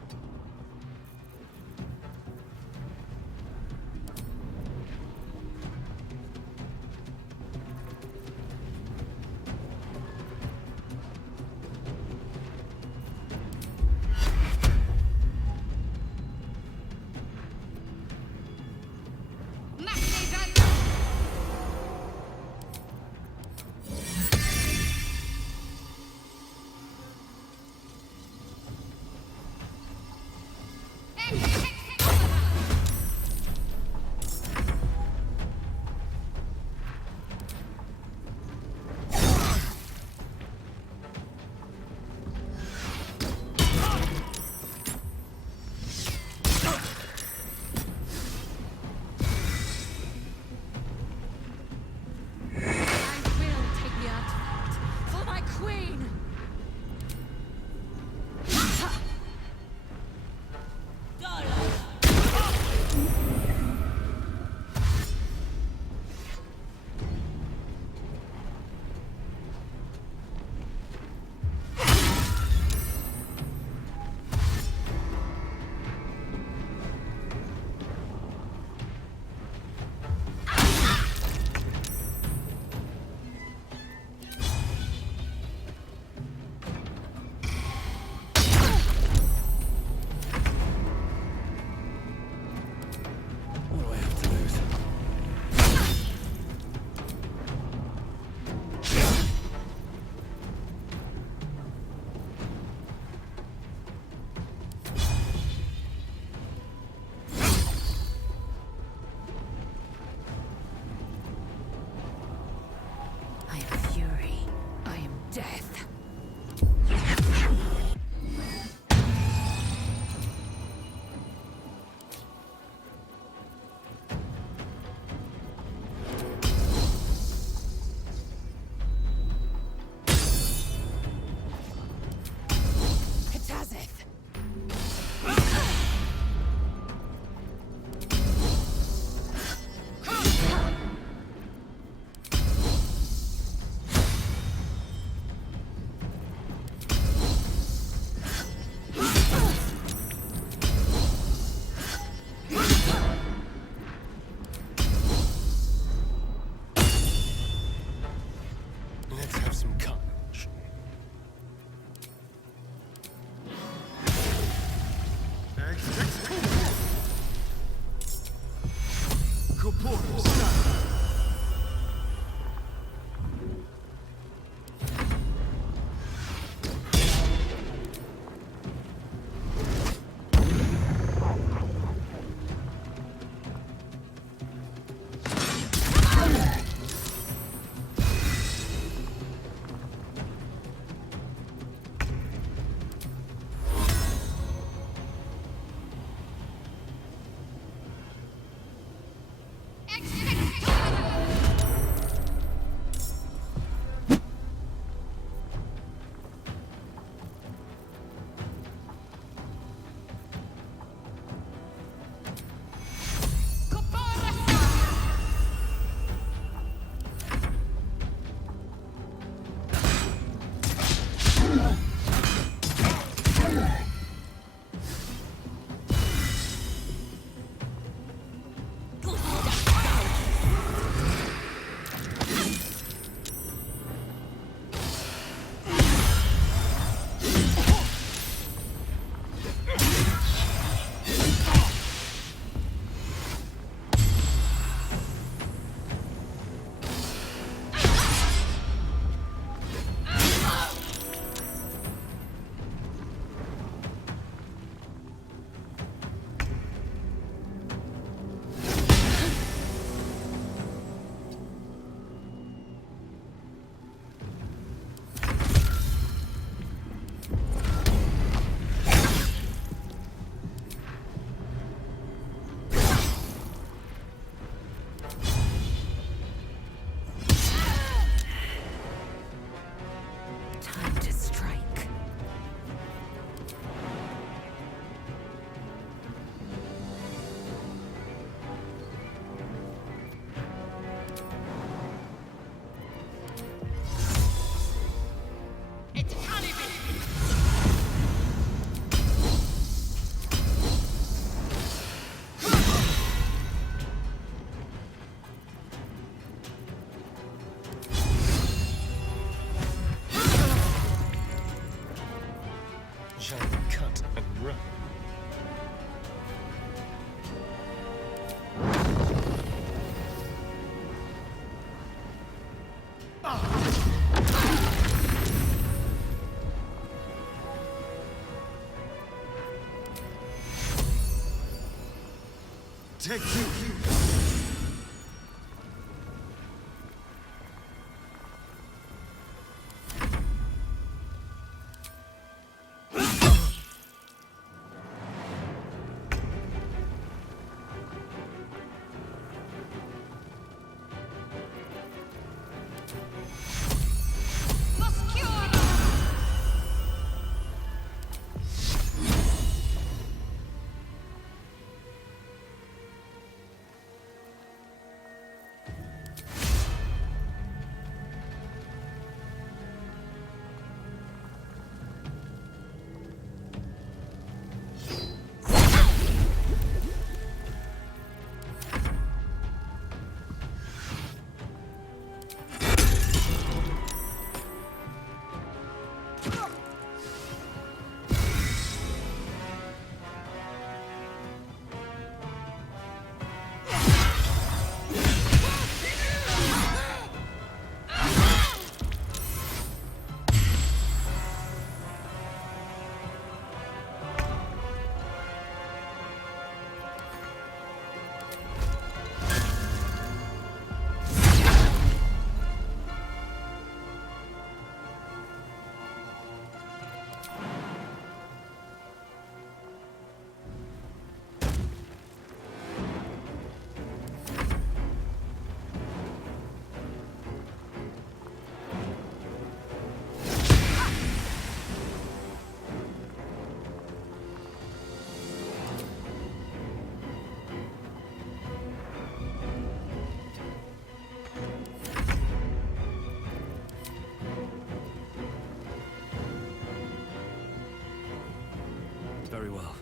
Take you. Very well.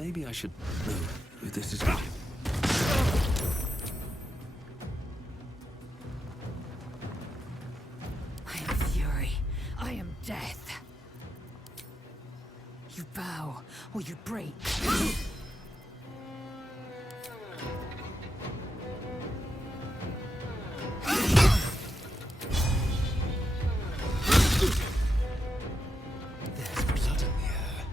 Maybe I should... No, this is... I am fury. I am death. You bow, or you break. There's blood in the air.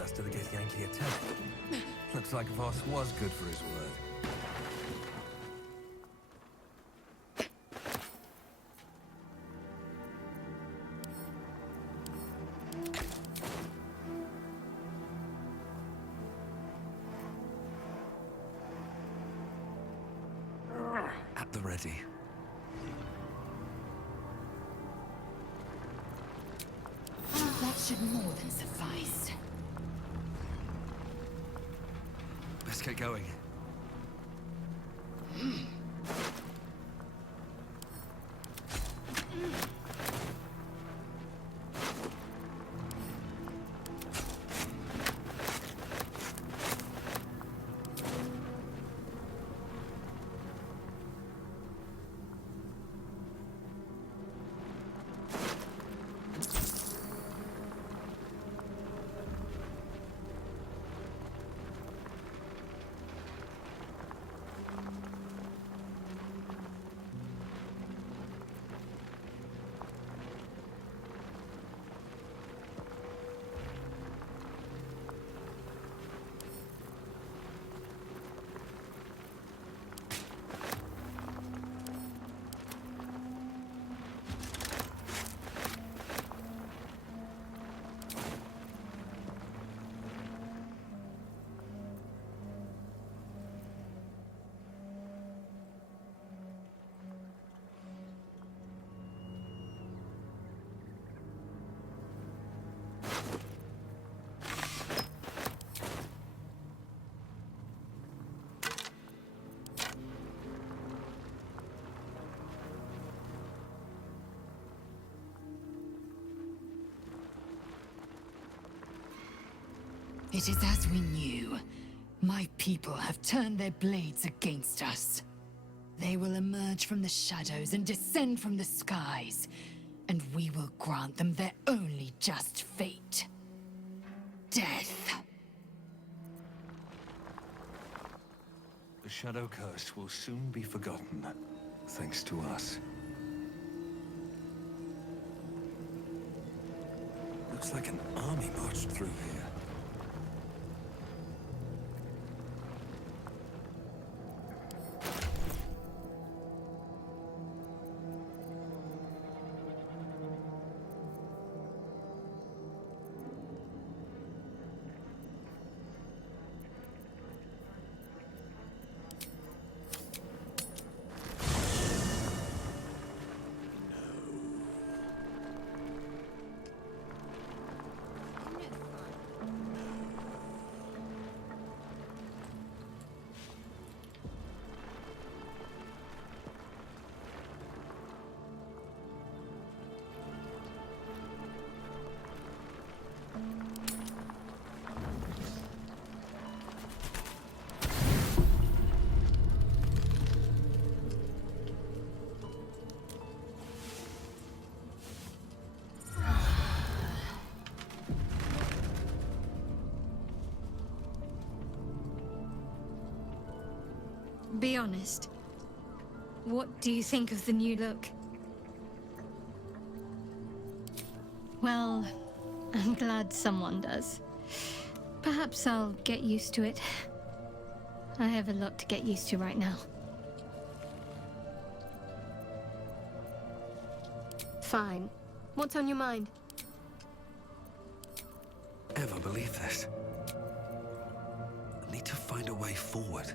Us to the Yankee attack. Looks like Voss was good for his word. At the ready. That should more than suffice. Let's get going. It is as we knew. My people have turned their blades against us. They will emerge from the shadows and descend from the skies, and we will grant them their only just fate. Death. The Shadow Curse will soon be forgotten, thanks to us. Looks like an army marched through here. Be honest. What do you think of the new look? Well, I'm glad someone does. Perhaps I'll get used to it. I have a lot to get used to right now. Fine. What's on your mind? Ever believe this? I need to find a way forward.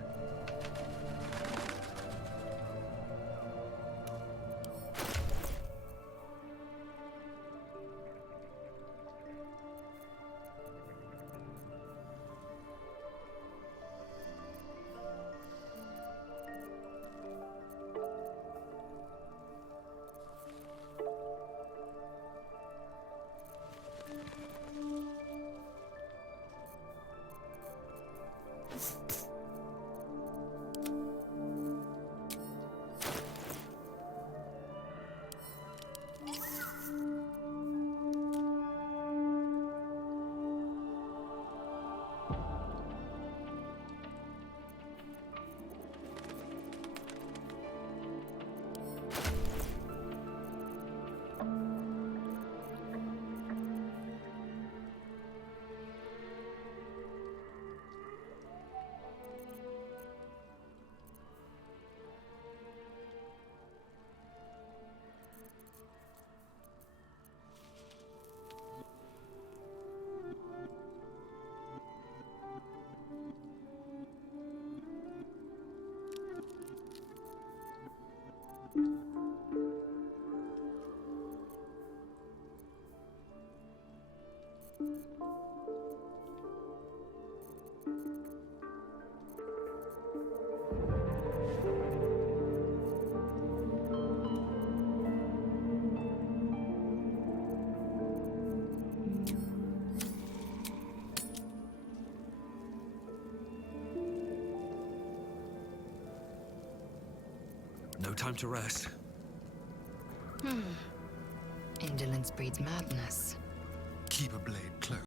No time to rest. Indolence breeds madness. Keep a blade close.